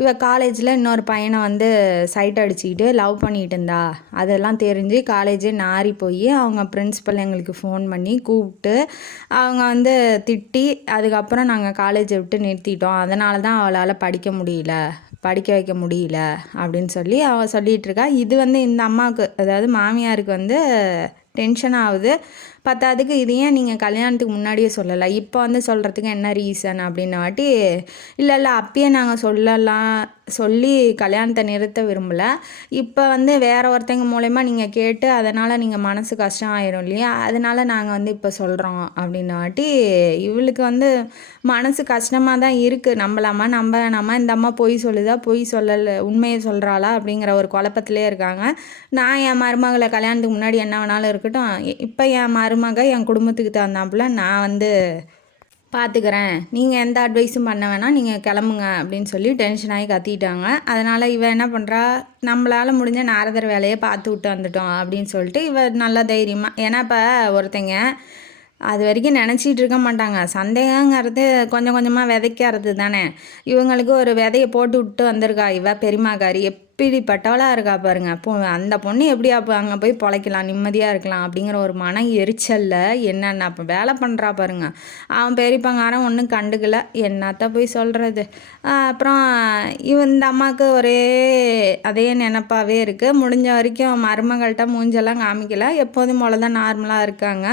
இவ காலேஜில் இன்னொரு பையனை வந்து சைட் அடிச்சுக்கிட்டு லவ் பண்ணிகிட்டு இருந்தா. அதெல்லாம் தெரிஞ்சு காலேஜே நாரி போய் அவங்க பிரின்ஸிபல் எங்களுக்கு ஃபோன் பண்ணி கூப்பிட்டு அவங்க வந்து திட்டி, அதுக்கப்புறம் நாங்கள் காலேஜை விட்டு நிறுத்திட்டோம். அதனால தான் அவளால் படிக்க வைக்க முடியல அப்படின்னு சொல்லி அவள் சொல்லிகிட்டு இருக்கா. இது வந்து இந்த அம்மாவுக்கு, அதாவது மாமியாருக்கு வந்து டென்ஷன் ஆகுது. பத்தாதுக்கு இது ஏன் நீங்கள் கல்யாணத்துக்கு முன்னாடியே சொல்லலை, இப்போ வந்து சொல்கிறதுக்கு என்ன ரீசன் அப்படின்ன வாட்டி, இல்லை அப்பயே நாங்கள் சொல்லி கல்யாணத்தை நிறுத்த விரும்பலை. இப்போ வந்து வேற ஒருத்தங்க மூலயமா நீங்கள் கேட்டு அதனால் நீங்கள் மனசு கஷ்டம் ஆயிரும் இல்லையா, அதனால நாங்கள் வந்து இப்போ சொல்கிறோம் அப்படின்ன வாட்டி, இவளுக்கு வந்து மனசு கஷ்டமாக தான் இருக்குது. நம்ப இந்த அம்மா பொய் சொல்லுதா, பொய் சொல்லலை, உண்மையை சொல்கிறாளா அப்படிங்கிற ஒரு குழப்பத்திலே இருக்காங்க. நான் என் மருமகளை கல்யாணத்துக்கு முன்னாடி என்ன வேணாலும் இருக்கட்டும், இப்போ என் மருமக என் குடும்பத்துக்கு தகுந்தாப்புல நான் வந்து பார்த்துக்கிறேன், நீங்கள் எந்த அட்வைஸும் பண்ண வேணாம், நீங்கள் கிளம்புங்க அப்படின்னு சொல்லி டென்ஷன் ஆகி கத்திட்டாங்க. அதனால் இவ என்ன பண்ணுறா, நம்மளால் முடிஞ்ச நாரதர் வேலையை பார்த்து விட்டு வந்துட்டோம் அப்படின்னு சொல்லிட்டு இவ நல்லா தைரியமாக, ஏன்னா இப்போ ஒருத்தங்க அது வரைக்கும் நினச்சிட்டு இருக்க மாட்டாங்க. சந்தேகங்கிறது கொஞ்சம் கொஞ்சமாக விதைக்கிறது தானே. இவங்களுக்கு ஒரு விதையை போட்டு விட்டு வந்திருக்கா இவ பெரியம்மாக்காரி. எப்படிப்பட்டவளாக இருக்கா பாருங்க. அந்த பொண்ணு எப்படி அப்போ அங்கே போய் பொழைக்கலாம், நிம்மதியாக இருக்கலாம் அப்படிங்கிற ஒரு மன எரிச்சலில் என்னென்ன அப்போ வேலை பண்ணுறா பாருங்க. அவன் பெரியப்பங்காரன் ஒன்றும் கண்டுக்கல, என்னத்த போய் சொல்கிறது. அப்புறம் இந்த அம்மாவுக்கு ஒரே அதே நினப்பாவே இருக்குது. முடிஞ்ச வரைக்கும் மருமகள்கிட்ட மூஞ்செல்லாம் காமிக்கல, எப்போதும் போல தான் நார்மலாக இருக்காங்க.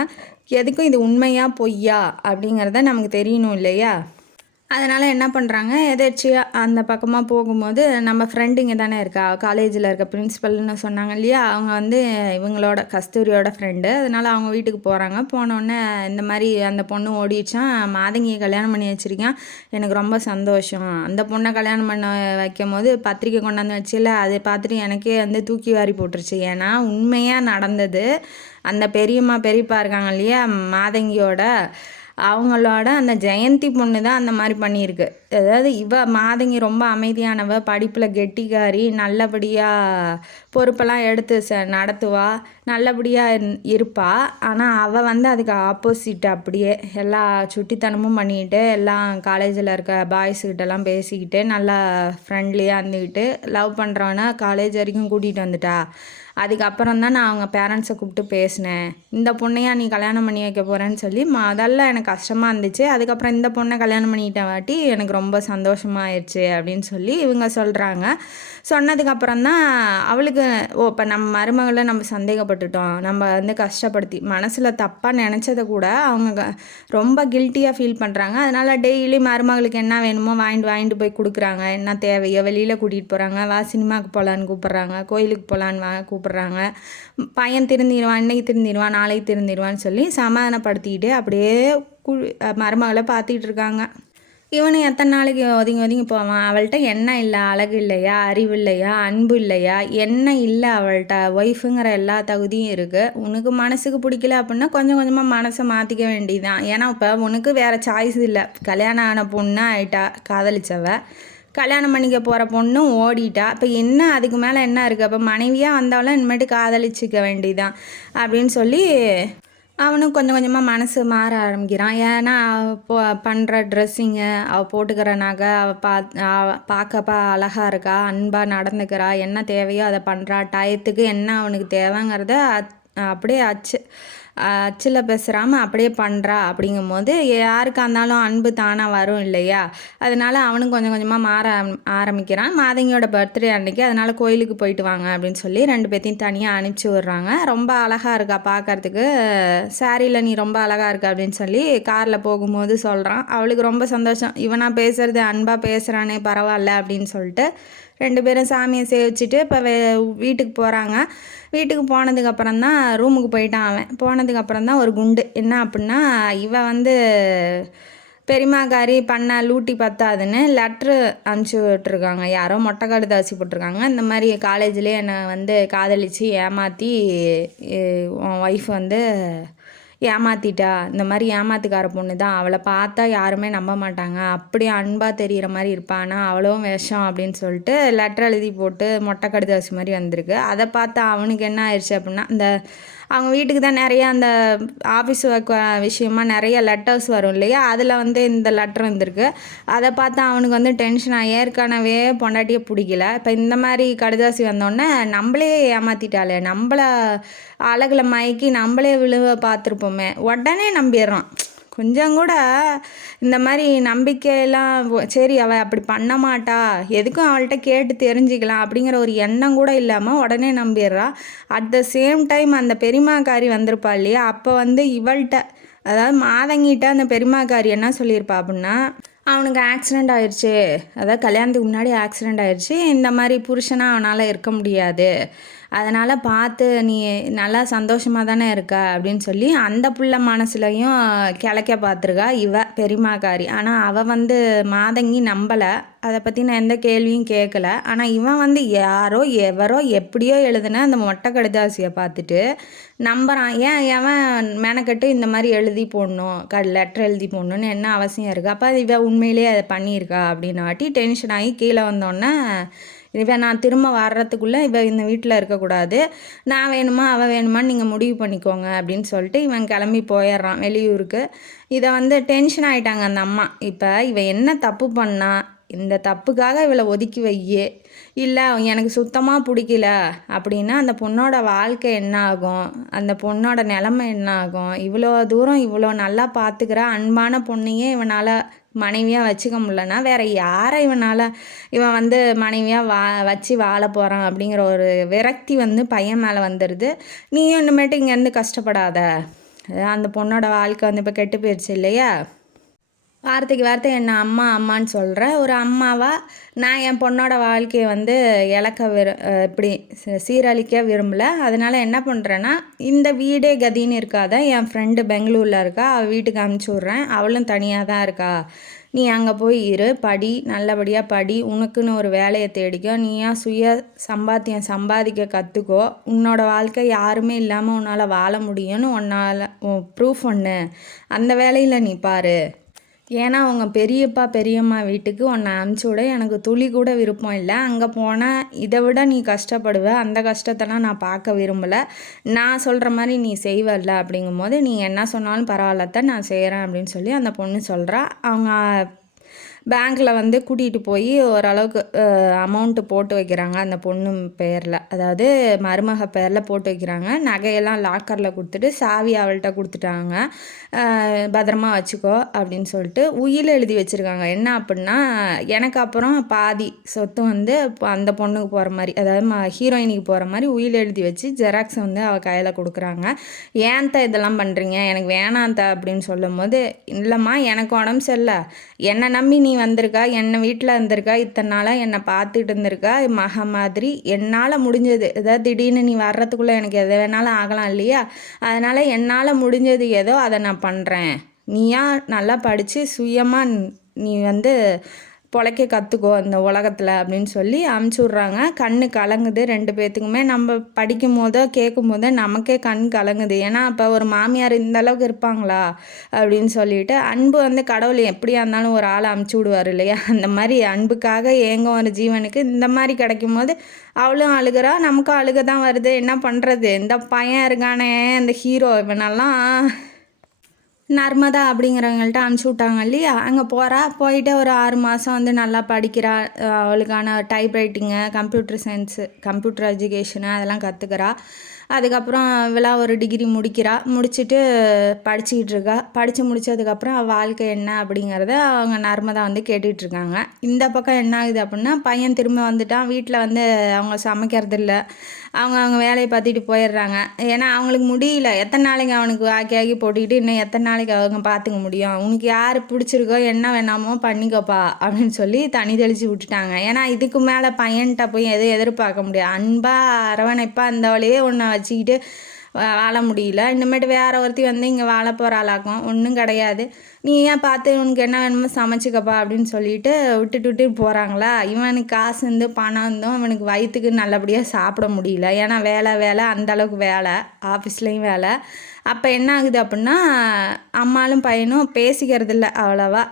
எதுக்கும் இது உண்மையா பொய்யா அப்படிங்கிறத நமக்கு தெரியணும் இல்லையா. அதனால் என்ன பண்ணுறாங்க, எதேர்ச்சியாக அந்த பக்கமாக போகும்போது நம்ம ஃப்ரெண்டு இங்கே தானே இருக்கா, காலேஜில் இருக்க பிரின்ஸிபல்னு சொன்னாங்க இல்லையா, அவங்க வந்து இவங்களோட கஸ்தூரியோட ஃப்ரெண்டு. அதனால் அவங்க வீட்டுக்கு போகிறாங்க. போனோடனே இந்த மாதிரி அந்த பொண்ணு ஓடிடுச்சான், மாதங்கியை கல்யாணம் பண்ணி வச்சுருக்கேன், எனக்கு ரொம்ப சந்தோஷம். அந்த பொண்ணை கல்யாணம் பண்ண வைக்கும் போது பத்திரிக்கை கொண்டாந்து வச்சுல, அதை பார்த்துட்டு எனக்கே வந்து தூக்கி வாரி போட்டுருச்சு. ஏன்னா உண்மையாக நடந்தது. அந்த பெரியப்பா இருக்காங்க இல்லையா மாதங்கியோட, அவங்களோட அந்த ஜெயந்தி பொண்ணு தான் அந்த மாதிரி பண்ணியிருக்கு. அதாவது இவ மாதங்கி ரொம்ப அமைதியானவ, படிப்பில் கெட்டிக்காரி, நல்லபடியாக பொறுப்பெல்லாம் எடுத்து நடத்துவா, நல்லபடியாக இருப்பா. ஆனால் அவள் வந்து அதுக்கு ஆப்போசிட். அப்படியே எல்லா சுட்டித்தனமும் பண்ணிக்கிட்டு, எல்லாம் காலேஜில் இருக்க பாய்ஸுக்கிட்டலாம் பேசிக்கிட்டு நல்லா ஃப்ரெண்ட்லியாக இருந்துக்கிட்டு லவ் பண்ணுறவன காலேஜ் வரைக்கும் கூட்டிகிட்டு வந்துட்டா. அதுக்கப்புறம் தான் நான் அவங்க பேரண்ட்ஸை கூப்பிட்டு பேசினேன், இந்த பொண்ணையா நீ கல்யாணம் பண்ணி வைக்க போகிறேன்னு சொல்லி. முதல்ல எனக்கு கஷ்டமாக இருந்துச்சு, அதுக்கப்புறம் இந்த பொண்ணை கல்யாணம் பண்ணிக்கிட்ட வாட்டி எனக்கு ரொம்ப சந்தோஷமாயிடுச்சு அப்படின்னு சொல்லி இவங்க சொல்கிறாங்க. சொன்னதுக்கப்புறம் தான் அவளுக்கு இப்போ நம்ம மருமகளை நம்ம சந்தேகப்பட்டுட்டோம், நம்ம வந்து கஷ்டப்படுத்தி மனசில் தப்பாக நினச்சதை கூட அவங்க ரொம்ப கில்ட்டியாக ஃபீல் பண்ணுறாங்க. அதனால் டெய்லி மருமகளுக்கு என்ன வேணுமோ வாங்கிட்டு போய் கொடுக்குறாங்க. என்ன தேவையோ வெளியில் கூட்டிகிட்டு போகிறாங்க, வா சினிமாவுக்கு போகலான்னு கூப்பிட்றாங்க, கோயிலுக்கு போகலான்னு கூப்பிட்றாங்க. பையன் திருந்திடுவான், இன்னைக்கு திருந்திடுவான், நாளைக்கு திருந்திடுவான்னு சொல்லி சமாதானப்படுத்திக்கிட்டு அப்படியே மருமகளை பார்த்துக்கிட்டு இருக்காங்க. இவனு எத்தனை நாளைக்கு ஒதுங்கி போவான். அவள்கிட்ட என்ன இல்லை, அழகு இல்லையா, அறிவு இல்லையா, அன்பு இல்லையா, என்ன இல்லை அவள்கிட்ட. ஒய்ஃபுங்கிற எல்லா தகுதியும் இருக்குது. உனக்கு மனசுக்கு பிடிக்கல அப்படின்னா கொஞ்சம் கொஞ்சமாக மனசை மாற்றிக்க வேண்டியதுதான். ஏன்னா இப்போ உனக்கு வேறு சாய்ஸ் இல்லை. கல்யாணம் ஆன பொண்ணு ஆயிட்டா, காதலிச்சவ, கல்யாணம் பண்ணிக்க போகிற பொண்ணும் ஓடிட்டா. இப்போ என்ன அதுக்கு மேலே என்ன இருக்குது. அப்போ மனைவியாக வந்தாலும் இனிமேட்டு காதலிச்சிக்க வேண்டியதான் அப்படின்னு சொல்லி அவனும் கொஞ்சம் கொஞ்சமாக மனசு மாற ஆரம்பிக்கிறான். ஏன்னா பண்ணுற ட்ரெஸ்ஸிங்கு, அவள் போட்டுக்கிற நகை, அவள் பார்க்கப்ப அழகாக இருக்கா, அன்பாக நடந்துக்கிறா, என்ன தேவையோ அதை பண்ணுறா, டயத்துக்கு என்ன அவனுக்கு தேவைங்கிறத அப்படியே அச்சில் பேசுகிறாமல் அப்படியே பண்ணுறா. அப்படிங்கும்போது யாருக்காக இருந்தாலும் அன்பு தானாக வரும் இல்லையா. அதனால் அவனும் கொஞ்சம் கொஞ்சமாக மாற ஆரம்பிக்கிறான். மாதங்கியோட பர்த்டே அன்றைக்கி, அதனால் கோயிலுக்கு போயிட்டு வாங்க அப்படின்னு சொல்லி 2 பேர்த்தையும் தனியாக அனுப்பிச்சி விட்றாங்க. ரொம்ப அழகாக இருக்கா பார்க்குறதுக்கு, சாரியில் நீ ரொம்ப அழகாக இருக்கா அப்படின்னு சொல்லி காரில் போகும்போது சொல்கிறான். அவளுக்கு ரொம்ப சந்தோஷம், இவனாக பேசுகிறது அன்பாக பேசுகிறானே பரவாயில்ல அப்படின்னு சொல்லிட்டு 2 பேரும் சாமியை சேவிச்சுட்டு இப்போ வீட்டுக்கு போகிறாங்க. வீட்டுக்கு போனதுக்கப்புறம் தான் ரூமுக்கு போயிட்டான் அவன். போனதுக்கப்புறம் தான் ஒரு குண்டு. என்ன அப்படின்னா, இவன் வந்து பெரியம்மாக்காரி பண்ண லூட்டி பத்தாதுன்னு லெட்ரு அனுப்பிச்சி விட்ருக்காங்க. யாரோ மொட்டை கடுதாசி போட்டிருக்காங்க. இந்த மாதிரி காலேஜ்லேயே என்னை வந்து காதலித்து ஏமாற்றி உன் ஒய்ஃப் வந்து ஏமாற்றிட்டா, இந்த மாதிரி ஏமாத்துக்கார பொண்ணு தான், அவளை பார்த்தா யாருமே நம்ப மாட்டாங்க, அப்படி அன்பாக தெரிகிற மாதிரி இருப்பானா, அவ்வளவும் விஷம் அப்படின்னு சொல்லிட்டு லெட்டர் எழுதி போட்டு மொட்டை கடுதாசி மாதிரி வந்திருக்கு. அதை பார்த்து அவனுக்கு என்ன ஆயிடுச்சு அப்படின்னா, இந்த அவங்க வீட்டுக்கு தான் நிறையா அந்த ஆஃபீஸ் ஒர்க் விஷயமா நிறைய லெட்டர்ஸ் வரும் இல்லையா, அதில் வந்து இந்த லெட்டர் வந்திருக்கு. அதை பார்த்து அவனுக்கு வந்து டென்ஷனாக, ஏற்கனவே பொண்டாட்டியை பிடிக்கல, இப்போ இந்த மாதிரி கடுதாசி வந்தோடனே நம்மளே ஏமாற்றிட்டாலே, நம்மளை அழகில் மயக்கி நம்மளே விழுவ பார்த்துருப்போமே, உடனே நம்பிடுறான். கொஞ்சம் கூட இந்த மாதிரி நம்பிக்கையெல்லாம் சரி அவள் அப்படி பண்ண மாட்டா, எதுக்கும் அவள்கிட்ட கேட்டு தெரிஞ்சுக்கலாம் அப்படிங்கிற ஒரு எண்ணம் கூட இல்லாமல் உடனே நம்பிடுறா. அட் த சேம் டைம் அந்த பெரியம்மாக்காரி வந்திருப்பா இல்லையா, அப்போ வந்து இவள்கிட்ட, அதாவது மாதங்கிட்ட அந்த பெரியம்மாக்காரி என்ன சொல்லியிருப்பா அப்படின்னா, அவனுக்கு ஆக்சிடெண்ட் ஆயிடுச்சு, அதாவது கல்யாணத்துக்கு முன்னாடி ஆக்சிடெண்ட் ஆயிடுச்சு, இந்த மாதிரி புருஷனாக அவனால் இருக்க முடியாது, அதனால் பார்த்து நீ நல்லா சந்தோஷமாக தானே இருக்க அப்படின்னு சொல்லி அந்த புள்ள மனசுலையும் கிளைக்க பார்த்துருக்கா இவ பெரியம்மாக்காரி. ஆனால் அவள் வந்து மாதங்கி நம்பலை, அதை பற்றி நான் எந்த கேள்வியும் கேட்கல. ஆனால் இவன் வந்து யாரோ எவரோ எப்படியோ எழுதுன அந்த மொட்டை கடுதாசியை பார்த்துட்டு நம்புகிறான். ஏன் எவன் மெனக்கட்டு இந்த மாதிரி எழுதி போடணும், லெட்டர் எழுதி போடணுன்னு என்ன அவசியம் இருக்குது? அப்போ இவன் உண்மையிலேயே அதை பண்ணியிருக்கா அப்படின்னு வாட்டி டென்ஷன் ஆகி கீழே வந்தோடனே, இவன் நான் திரும்ப வர்றதுக்குள்ளே இவன் இந்த வீட்டில் இருக்கக்கூடாது, நான் வேணுமா அவள் வேணுமான்னு நீங்கள் முடிவு பண்ணிக்கோங்க அப்படின்னு சொல்லிட்டு இவன் கிளம்பி போயிடுறான் வெளியூருக்கு. இதை வந்து டென்ஷன் ஆகிட்டாங்க அந்த அம்மா. இப்போ இவன் என்ன தப்பு பண்ணா, இந்த தப்புக்காக இவளை ஒதுக்கி வையே, இல்லை எனக்கு சுத்தமாக பிடிக்கல அப்படின்னா அந்த பொண்ணோட வாழ்க்கை என்ன ஆகும், அந்த பொண்ணோட நிலமை என்ன ஆகும்? இவ்வளோ தூரம் இவ்வளோ நல்லா பார்த்துக்கிற அன்பான பொண்ணையே இவனால் மனைவியாக வச்சுக்க முடியலன்னா வேறு யாரை இவன் வந்து மனைவியாக வச்சு வாழ போகிறான் அப்படிங்கிற ஒரு விரக்தி வந்து பையன் மேலே வந்துடுது. நீயும் இனிமேட்டு இங்கேருந்து கஷ்டப்படாத, அந்த பொண்ணோட வாழ்க்கை வந்து இப்போ கெட்டு போயிடுச்சு இல்லையா, வார்த்தைக்கு வார்த்தை என்ன அம்மா அம்மான்னு சொல்கிற ஒரு அம்மாவாக நான் என் பொண்ணோட வாழ்க்கையை வந்து இப்படி சீரழிக்க விரும்பலை. அதனால் என்ன பண்ணுறேன்னா, இந்த வீடே கதின்னு இருக்காத, என் ஃப்ரெண்டு பெங்களூரில் இருக்கா, அவள் வீட்டுக்கு அனுப்பிச்சி விட்றேன், அவளும் தனியாக தான் இருக்கா, நீ அங்கே போய் இரு, படி, நல்லபடியாக படி, உனக்குன்னு ஒரு வேலையை தேடிக்கோ, நீயா சம்பாத்தியம் சம்பாதிக்க கற்றுக்கோ, உன்னோட வாழ்க்கை யாருமே இல்லாமல் உன்னால் வாழ முடியும்னு உன்னால் ப்ரூஃப் ஒன்று, அந்த வேலையில் நீ பாரு. ஏன்னா அவங்க பெரியப்பா பெரியம்மா வீட்டுக்கு உன்னை அனுப்பிச்சி விட எனக்கு துளி கூட விருப்பம் இல்லை. அங்கே போனால் இதை விட நீ கஷ்டப்படுவ, அந்த கஷ்டத்தெல்லாம் நான் பார்க்க விரும்பலை, நான் சொல்கிற மாதிரி நீ செய்வல்ல, அப்படிங்கும்போது நீ என்ன சொன்னாலும் பரவாயில்லத்தான் நான் செய்கிறேன் அப்படின்னு சொல்லி அந்த பொண்ணு சொல்கிறா. அவங்க பேங்க்கில் வந்து கூட்டிகிட்டு போய் ஓரளவுக்கு அமௌண்ட்டு போட்டு வைக்கிறாங்க அந்த பொண்ணு பேரில், அதாவது மருமக பேரில் போட்டு வைக்கிறாங்க. நகையெல்லாம் லாக்கரில் கொடுத்துட்டு சாவி அவள்கிட்ட கொடுத்துட்டாங்க, பத்திரமா வச்சுக்கோ அப்படின்னு சொல்லிட்டு உயில் எழுதி வச்சுருக்காங்க. என்ன அப்படின்னா, எனக்கு அப்புறம் பாதி சொத்து வந்து அந்த பொண்ணுக்கு போகிற மாதிரி, அதாவது ஹீரோயினிக்கு போகிற மாதிரி உயில் எழுதி வச்சு ஜெராக்ஸ் வந்து அவள் கையில் கொடுக்குறாங்க. ஏன்த்த இதெல்லாம் பண்ணுறீங்க, எனக்கு வேணாந்த அப்படின்னு சொல்லும் போது, இல்லைம்மா எனக்கு உடம்பு சரியில்லை, என்னை நம்பி நீ வந்திருக்கா, என்னை வீட்டில் இருந்திருக்கா, இத்தனை நாளாக என்னை பார்த்துட்டு இருந்திருக்கா மக மாதிரி, என்னால் முடிஞ்சது, ஏதாவது திடீர்னு நீ வர்றதுக்குள்ளே எனக்கு எதை வேணாலும் ஆகலாம் இல்லையா, அதனால் என்னால் முடிஞ்சது ஏதோ அதை நான் பண்ணுறேன், நீயா நல்லா படித்து சுயமாக நீ வந்து பொழைக்க கற்றுக்கோ இந்த உலகத்தில் அப்படின்னு சொல்லி அமுச்சு விட்றாங்க. கண்ணு கலங்குது 2 பேர்த்துக்குமே. நம்ம படிக்கும் போதோ கேட்கும் போதோ நமக்கே கண் கலங்குது. ஏன்னா அப்போ ஒரு மாமியார் இந்த அளவுக்கு இருப்பாங்களா அப்படின்னு சொல்லிட்டு, அன்பு வந்து கடவுள் எப்படியா இருந்தாலும் ஒரு ஆளை அமுச்சு விடுவார் இல்லையா, அந்த மாதிரி அன்புக்காக ஏங்க ஒரு ஜீவனுக்கு இந்த மாதிரி கிடைக்கும் போது அவளும் அழுகிறா, நமக்கும் அழுக தான் வருது. என்ன பண்ணுறது, இந்த பையன் இருக்கானே இந்த ஹீரோ, இவனெல்லாம் நர்மதா அப்படிங்கிறவங்கள்ட்ட அனுப்பிச்சி விட்டாங்க இல்லையா, அங்கே போயிட்டு ஒரு 6 மாதம் வந்து நல்லா படிக்கிறா, அவளுக்கான type writing, computer science, computer education அதெல்லாம் கற்றுக்கிறா. அதுக்கப்புறம் இவளா ஒரு டிகிரி முடிச்சுட்டு படிச்சுக்கிட்டு இருக்கா. படித்து முடித்ததுக்கப்புறம் வாழ்க்கை என்ன அப்படிங்கிறத அவங்க நர்மதா வந்து கேட்டுட்ருக்காங்க. இந்த பக்கம் என்ன ஆகுது அப்படின்னா, பையன் திரும்ப வந்துட்டான். வீட்டில் வந்து அவங்க சமைக்கிறது இல்லை, அவங்க வேலையை பார்த்துட்டு போயிடுறாங்க. ஏன்னா அவங்களுக்கு முடியல, எத்தனை நாளைக்கு அவனுக்கு ஆக்கி போட்டுக்கிட்டு இன்னும் எத்தனை நாளைக்கு அவங்க பார்த்துக்க முடியும், உனக்கு யார் பிடிச்சிருக்கோ என்ன வேணாமோ பண்ணிக்கப்பா அப்படின்னு சொல்லி தண்ணி தெளித்து விட்டுட்டாங்க. ஏன்னா இதுக்கு மேலே பையன்கிட்ட போய் எதுவும் எதிர்பார்க்க முடியாது. அன்பாக அரவணைப்பாக அந்த வழியே ஒன்றை வச்சுக்கிட்டு வாழ முடியல. இனிமேட்டு வேறு ஒருத்தி வந்து இங்கே வாழ போகிற ஆளாக்கும் ஒன்றும் கிடையாது, நீ ஏன் பார்த்து உனக்கு என்ன வேணுமோ சமைச்சிக்கப்பா அப்படின்னு சொல்லிட்டு விட்டுட்டு போகிறாங்களா. இவனுக்கு காசு வந்து பணம் இருந்தும் இவனுக்கு வயிற்றுக்கு நல்லபடியாக சாப்பிட முடியல. ஏன்னா வேலை அந்தளவுக்கு வேலை, ஆஃபீஸ்லேயும் வேலை. அப்போ என்ன ஆகுது அப்படின்னா, அம்மாலும் பையனும் பேசிக்கிறது இல்லை அவ்வளோவா.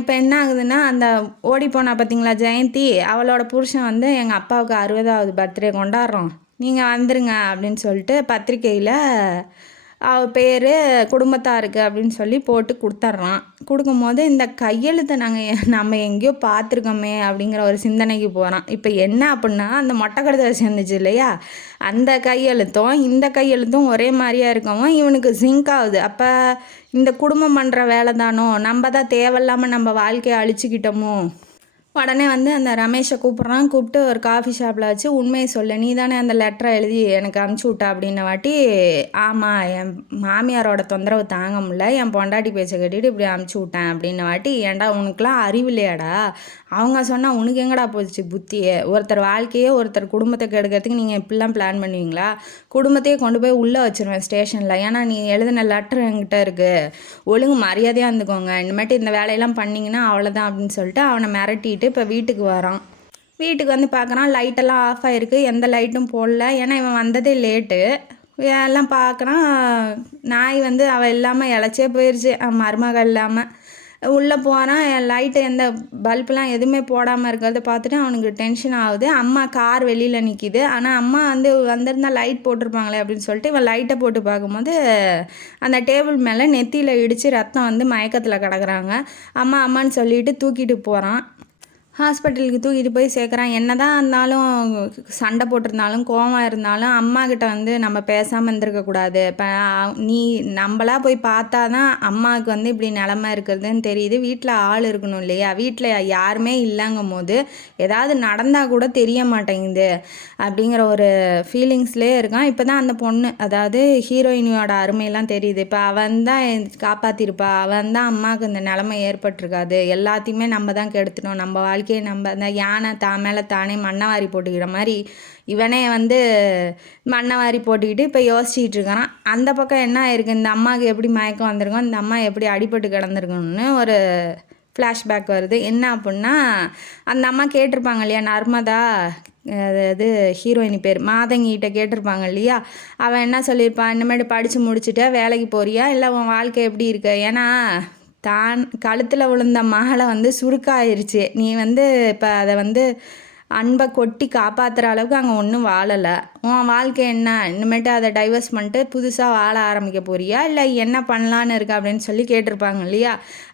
இப்போ என்ன ஆகுதுன்னா, அந்த ஓடி போனா பார்த்தீங்களா ஜெயந்தி, அவளோட புருஷன் வந்து எங்கள் அப்பாவுக்கு 60வது பர்த்டே கொண்டாடுறோம், நீங்கள் வந்துருங்க அப்படின்னு சொல்லிட்டு பத்திரிக்கையில் அவ பேர் குடும்பத்தாருக்கு அப்படின்னு சொல்லி போட்டு கொடுத்துட்றான். கொடுக்கும்போது இந்த கையெழுத்தை நம்ம எங்கேயோ பார்த்துருக்கோமே அப்படிங்கிற ஒரு சிந்தனைக்கு போகிறான். இப்போ என்ன அப்படின்னா, அந்த மொட்டை கடிதத்தை சேர்ந்துச்சு இல்லையா, அந்த கையெழுத்தும் இந்த கையெழுத்தும் ஒரே மாதிரியாக இருக்கவும் இவனுக்கு சிங்க் ஆகுது. அப்போ இந்த குடும்பம் பண்ணுற வேலை தானோ, நம்ம தான் தேவையில்லாமல் நம்ம வாழ்க்கையை அழிச்சிக்கிட்டோமோ. உடனே வந்து அந்த ரமேஷை கூப்பிட்டு ஒரு காஃபி ஷாப்பில் வச்சு உண்மையை சொல்லு, நீ தானே அந்த லெட்டரை எழுதி எனக்கு அனுப்பிச்சி விட்டா அப்படின்ன வாட்டி, ஆமாம் என் மாமியாரோட தொந்தரவு தாங்க முடியல, என் பொண்டாட்டி பேச்சை கட்டிட்டு இப்படி அனுப்பிச்சி விட்டேன் அப்படின்ன வாட்டி, ஏன்டா உனக்குலாம் அறிவு இல்லையாடா, அவங்க சொன்னால் உனக்கு எங்கடா போச்சு புத்தியே, ஒருத்தர் வாழ்க்கையே ஒருத்தர் குடும்பத்தை கெடுக்கிறதுக்கு நீங்கள் இப்படிலாம் பிளான் பண்ணுவீங்களா, குடும்பத்தையே கொண்டு போய் உள்ளே வச்சுருவேன் ஸ்டேஷனில், ஏன்னா நீ எழுதின லெட்டர் என்கிட்ட இருக்குது, ஒழுங்கு மரியாதையாக இருந்துக்கோங்க, இனிமேட்டு இந்த வேலையெல்லாம் பண்ணிங்கன்னா அவ்வளோதான் அப்படின்னு சொல்லிட்டு அவனை மிரட்டிட்டு இப்போ வீட்டுக்கு வரான். வீட்டுக்கு வந்து பார்க்குறான், லைட்டெல்லாம் ஆஃப் ஆகிருக்கு, எந்த லைட்டும் போடல. ஏன்னா இவன் வந்ததே லேட்டு. எல்லாம் பார்க்குறான், நாய் வந்து அவள் இல்லாமல் இழைச்சே போயிடுச்சு, மருமகள் இல்லாமல். உள்ளே போகிறான், லைட்டு எந்த பல்புலாம் எதுவுமே போடாமல் இருக்கிறத பார்த்துட்டு அவனுக்கு டென்ஷன் ஆகுது. அம்மா கார் வெளியில் நிற்கிது, ஆனால் அம்மா வந்து வந்திருந்தால் லைட் போட்டிருப்பாங்களே அப்படின்னு சொல்லிட்டு இவன் லைட்டை போட்டு பார்க்கும்போது அந்த டேபிள் மேலே நெத்தியில் இடித்து ரத்தம் வந்து மயக்கத்தில் கிடக்குறாங்க. அம்மான்னு சொல்லிட்டு தூக்கிட்டு போகிறான். ஹாஸ்பிட்டலுக்கு தூக்கிட்டு போய் சேர்க்குறான். என்ன தான் இருந்தாலும் சண்டை போட்டிருந்தாலும் கோவம் இருந்தாலும் அம்மாக்கிட்ட வந்து நம்ம பேசாமல் இருந்திருக்கக்கூடாது. இப்போ நீ நம்மளாக போய் பார்த்தா தான் அம்மாவுக்கு வந்து இப்படி நிலமை இருக்கிறதுன்னு தெரியுது. வீட்டில் ஆள் இருக்கணும் இல்லையா, வீட்டில் யாருமே இல்லைங்கும் போது ஏதாவது நடந்தால் கூட தெரிய மாட்டேங்குது அப்படிங்கிற ஒரு ஃபீலிங்ஸ்லேயே இருக்கான். இப்போ தான் அந்த பொண்ணு, அதாவது ஹீரோயினியோட அருமையெல்லாம் தெரியுது. இப்போ அவன் தான் காப்பாற்றிருப்பா, அவன் தான் அம்மாவுக்கு இந்த நிலமை ஏற்பட்டிருக்காது, எல்லாத்தையுமே நம்ம தான் கெடுத்துட்டோம், நம்ம வாழ்க்கை நம்ம அந்த யானை மேலே தானே மண்ணை வாரி போட்டுக்கிற மாதிரி இவனே வந்து மண்ணை வாரி போட்டுக்கிட்டு இப்போ யோசிச்சுட்டு இருக்கான். அந்த பக்கம் என்ன ஆயிருக்கு, இந்த அம்மாவுக்கு எப்படி மயக்கம் வந்திருக்கும், இந்த அம்மா எப்படி அடிபட்டு கிடந்திருக்குன்னு ஒரு ஃப்ளாஷ்பேக் வருது. என்ன அப்படின்னா, அந்த அம்மா கேட்டிருப்பாங்க இல்லையா நர்மதா, அதாவது ஹீரோயினி பேர் மாதங்கிட்ட கேட்டிருப்பாங்க இல்லையா, அவன் என்ன சொல்லியிருப்பான், இனிமேட்டு படித்து முடிச்சுட்ட வேலைக்கு போறியா இல்லை உன் வாழ்க்கை எப்படி இருக்கு, ஏன்னா தான் கழுத்தில் விழுந்த மகளை வந்து சுருக்காயிருச்சு, நீ வந்து இப்போ அதை வந்து அன்பை கொட்டி காப்பாற்றுற அளவுக்கு அங்கே ஒன்றும் வாழலை, உன் வாழ்க்கை என்ன, இனிமேட்டு அதை டைவர்ஸ் பண்ணிட்டு புதுசாக வாழ ஆரம்பிக்க போறியா இல்லை என்ன பண்ணலான்னு இருக்கா அப்படின்னு சொல்லி கேட்டிருப்பாங்க இல்லையா.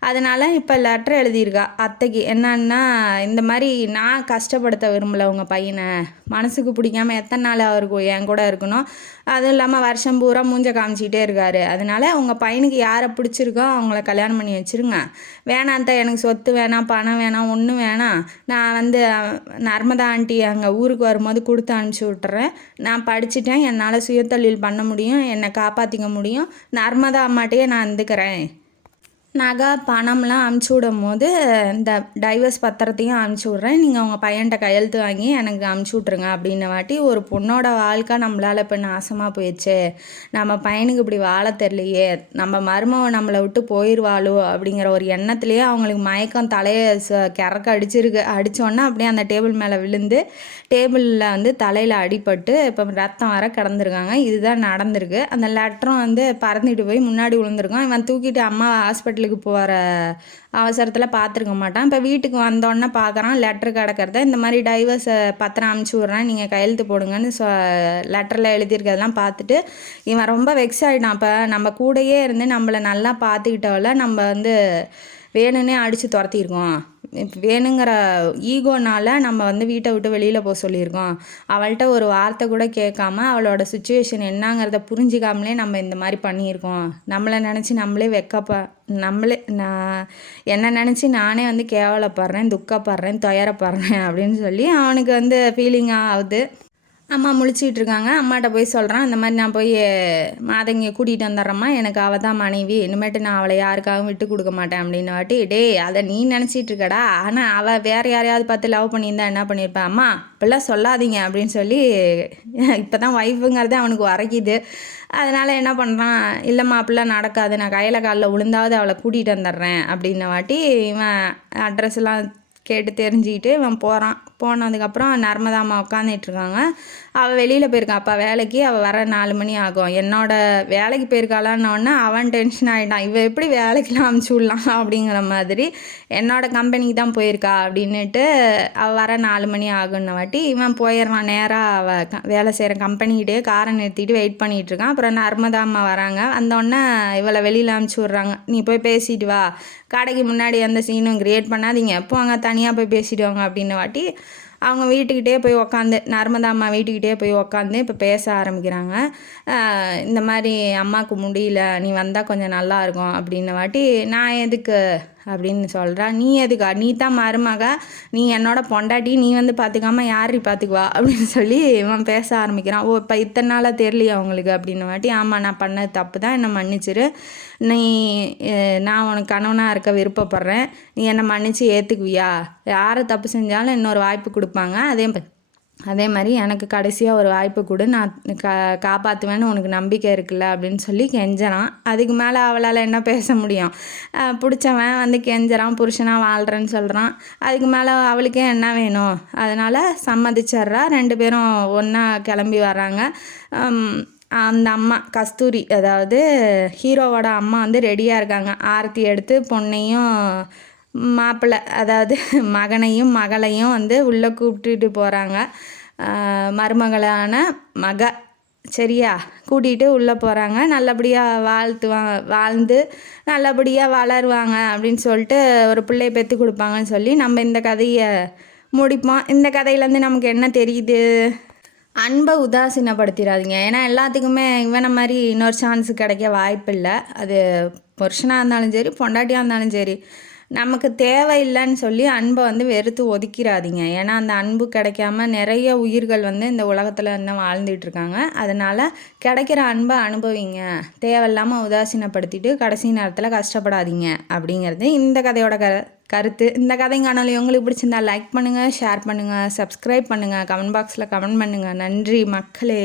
அதனால் இப்போ லெட்டர் எழுதியிருக்கா அத்தைக்கு, என்னன்னா இந்த மாதிரி நான் கஷ்டப்படுத்த விரும்பலை உங்கள் பையனை, மனசுக்கு பிடிக்காமல் எத்தனை நாள் அவருக்கு என் கூட இருக்கணும், அதுவும் இல்லாமல் வருஷம் பூரா மூஞ்ச காமிச்சிக்கிட்டே இருக்காரு, அதனால் உங்கள் பையனுக்கு யாரை பிடிச்சிருக்கோ அவங்கள கல்யாணம் பண்ணி வச்சுருங்க, வேணாம் தான் எனக்கு சொத்து வேணாம் பணம் வேணாம் ஒன்றும் வேணாம், நான் வந்து நர்மதா ஆண்டி அங்கே ஊருக்கு வரும்போது கொடுத்து அனுப்பிச்சி விட்டுறேன், நான் படிச்சுட்டேன், என்னால் சுயதொழில் பண்ண முடியும், என்னை காப்பாற்றிக்க முடியும், நர்மதா அம்மாட்டையே நான் இருந்துக்கிறேன், நகை பணம்லாம் அனுப்பிச்சி விடும் போது இந்த டைவர்ஸ் பத்திரத்தையும் அனுப்பிச்சி விட்றேன், நீங்கள் உங்கள் பையன்கிட்ட கையெழுத்து வாங்கி எனக்கு அனுப்பிச்சி விட்ருங்க அப்படின்ன வாட்டி, ஒரு பொண்ணோட வாழ்க்கை நம்மளால் இப்போ நாசமாக போயிடுச்சு, நம்ம பையனுக்கு இப்படி வாழ தெரியலையே, நம்ம மருமவை நம்மளை விட்டு போயிடுவாளோ அப்படிங்கிற ஒரு எண்ணத்துலேயே அவங்களுக்கு மயக்கம் தலையை கிறக்க அடித்தோன்னே அப்படியே அந்த டேபிள் மேலே விழுந்து டேபிளில் வந்து தலையில் அடிபட்டு இப்போ ரத்தம் வர கிடந்திருக்காங்க. இதுதான் நடந்திருக்கு. அந்த லெட்டரும் வந்து பறந்துட்டு போய் முன்னாடி விழுந்திருக்கான். இவன் தூக்கிட்டு அம்மா ஹாஸ்பிட்டலுக்கு போகிற அவசரத்தில் பார்த்துருக்க மாட்டான். இப்போ வீட்டுக்கு வந்தோடனே பார்க்குறான் லெட்ரு கிடக்கிறத, இந்த மாதிரி டைவர்ஸ் பத்திரம் அனுப்பிச்சி விட்றேன் நீங்கள் கையெழுத்து போடுங்கன்னு லெட்டரில் எழுதியிருக்கிறதெல்லாம் பார்த்துட்டு இவன் ரொம்ப வெக்ஸ் ஆகிட்டான். இப்போ நம்ம கூடயே இருந்து நம்மளை நல்லா பார்த்துக்கிட்டவள நம்ம வந்து வேணும்னே அடித்து துரத்திருக்கோம், வேணுங்கிற ஈகோனால் நம்ம வந்து வீட்டை விட்டு வெளியில் போக சொல்லியிருக்கோம். அவள்கிட்ட ஒரு வார்த்தை கூட கேட்காம அவளோட சுச்சுவேஷன் என்னங்கிறத புரிஞ்சிக்காமலே நம்ம இந்த மாதிரி பண்ணியிருக்கோம். நம்மளை நினச்சி நம்மளே நான் என்னை நினச்சி நானே வந்து கேவலப்படுறேன், துக்கப்படுறேன், துயரப்படுறேன் அப்படின்னு சொல்லி அவனுக்கு வந்து ஃபீலிங்காக ஆகுது. அம்மா முழிச்சிட்டு இருக்காங்க. அம்மாட்ட போய் சொல்கிறான், இந்த மாதிரி நான் போய் மாதங்கியை கூட்டிகிட்டு வந்துடுறேம்மா, எனக்கு அவள் தான் மனைவி, இனிமேட்டு நான் அவளை யாருக்காகவும் விட்டு கொடுக்க மாட்டேன் அப்படின்னு வாட்டி, அதை நீ நினச்சிட்டு இருக்கடா, ஆனால் அவள் வேறு யாரையாவது பார்த்து லவ் பண்ணியிருந்தா என்ன பண்ணியிருப்பேன், அம்மா இப்படிலாம் சொல்லாதீங்க அப்படின்னு சொல்லி இப்போ தான் ஒய்ஃபுங்கிறது அவனுக்கு உரைக்குது. அதனால் என்ன பண்ணுறான், இல்லைம்மா அப்படிலாம் நடக்காது, நான் கையில் காலில் விழுந்தாவது அவளை கூட்டிகிட்டு வந்துடுறேன் அப்படின்ன வாட்டி இவன் அட்ரஸ்லாம் கேட்டு தெரிஞ்சுக்கிட்டு இவன் போகிறான். போனதுக்கப்புறம் நர்மதா அம்மா உட்காந்துட்ருக்காங்க. அவள் வெளியில் போயிருக்கான் அப்பா வேலைக்கு. அவள் வர 4 மணி ஆகும். என்னோட வேலைக்கு போயிருக்காளான்னொன்னே அவன் டென்ஷன் ஆகிட்டான். இவள் எப்படி வேலைக்கெலாம் அமுச்சு விடலாம் அப்படிங்கிற மாதிரி. என்னோட கம்பெனிக்கு தான் போயிருக்கா அப்படின்னுட்டு அவள் வர 4 மணி ஆகுன்ன வாட்டி இவன் போயிடுறான். நேராக அவள் வேலை செய்கிற கம்பெனிக்கிட்டே காரை நிறுத்திட்டு வெயிட் பண்ணிகிட்ருக்கான். அப்புறம் நர்மதா அம்மா வராங்க. வந்தோடனே இவளை வெளியில் அமுச்சு விட்றாங்க, நீ போய் பேசிட்டு வா, கடைக்கு முன்னாடி எந்த சீனும் க்ரியேட் பண்ணாதீங்க, போங்க தனியாக போய் பேசிடுவாங்க அப்படின்னு வாட்டி அவங்க வீட்டுக்கிட்டே போய் உக்காந்து, நர்மதா அம்மா வீட்டுக்கிட்டே போய் உக்காந்து இப்போ பேச ஆரம்பிக்கிறாங்க. இந்த மாதிரி அம்மாவுக்கு முடியல, நீ வந்தால் கொஞ்சம் நல்லாயிருக்கும் அப்படின்ன வாட்டி, நான் எதுக்கு அப்படின்னு சொல்கிறா. நீ எதுக்கா, நீ தான் மருமக, நீ என்னோட பொண்டாட்டி, நீ வந்து பார்த்துக்காம யாரி பார்த்துக்குவா அப்படின்னு சொல்லி இவன் பேச ஆரம்பிக்கிறான். ஓ இப்போ இத்தனை நாளாக தெரியலையா அவங்களுக்கு அப்படின்னு வாட்டி, ஆமாம் நான் பண்ணது தப்பு தான், என்னை மன்னிச்சிரு, நீ நான் உனக்கு கணவனாக இருக்க விருப்பப்படுறேன், நீ என்னை மன்னிச்சு ஏற்றுக்குவியா, யாரை தப்பு செஞ்சாலும் இன்னொரு வாய்ப்பு கொடுப்பாங்க, அதே மாதிரி எனக்கு கடைசியாக ஒரு வாய்ப்பு கொடு, நான் காப்பாற்றுவேன்னு உனக்கு நம்பிக்கை இருக்குல்ல அப்படின்னு சொல்லி கெஞ்சறான். அதுக்கு மேலே அவளால் என்ன பேச முடியும்? பிடிச்சவன் வந்து கெஞ்சறான், புருஷனாக வாழ்கிறேன்னு சொல்கிறான். அதுக்கு மேலே அவளுக்கே என்ன வேணும்? அதனால் சம்மதிச்சிட்றா. 2 பேரும் ஒன்றா கிளம்பி வர்றாங்க. அந்த அம்மா கஸ்தூரி, அதாவது ஹீரோவோட அம்மா வந்து ரெடியாக இருக்காங்க. ஆரத்தி எடுத்து பொண்ணையும் மாப்பிள்ளை, அதாவது மகனையும் மகளையும் வந்து உள்ளே கூப்பிட்டுட்டு போகிறாங்க. மருமகளான சரியா கூட்டிகிட்டு உள்ளே போகிறாங்க. நல்லபடியாக வாழ்ந்து நல்லபடியாக வளருவாங்க அப்படின்னு சொல்லிட்டு ஒரு பிள்ளையை பெற்று கொடுப்பாங்கன்னு சொல்லி நம்ம இந்த கதையை முடிப்போம். இந்த கதையிலேருந்து நமக்கு என்ன தெரியுது? அன்பை உதாசீனப்படுத்திடாதீங்க. ஏன்னா எல்லாத்துக்குமே இவனை மாதிரி இன்னொரு சான்ஸு கிடைக்க வாய்ப்பு இல்லை. அது புருஷனாக இருந்தாலும் சரி, பொண்டாட்டியாக இருந்தாலும் சரி, நமக்கு தேவையில்லைன்னு சொல்லி அன்பை வந்து வெறுத்து ஒதுக்கிடாதீங்க. ஏன்னா அந்த அன்பு கிடைக்காம நிறைய உயிர்கள் வந்து இந்த உலகத்தில் இன்னும் வாழ்ந்துட்டுருக்காங்க. அதனால் கிடைக்கிற அன்பை அனுபவிங்க, தேவையில்லாமல் உதாசீனப்படுத்திட்டு கடைசி நேரத்தில் கஷ்டப்படாதீங்க அப்படிங்கிறது இந்த கதையோட கருத்து. இந்த கதைங்கானால உங்களுக்கு பிடிச்சிருந்தா லைக் பண்ணுங்கள், ஷேர் பண்ணுங்கள், சப்ஸ்கிரைப் பண்ணுங்கள், கமெண்ட் பாக்ஸில் கமெண்ட் பண்ணுங்கள். நன்றி மக்களே.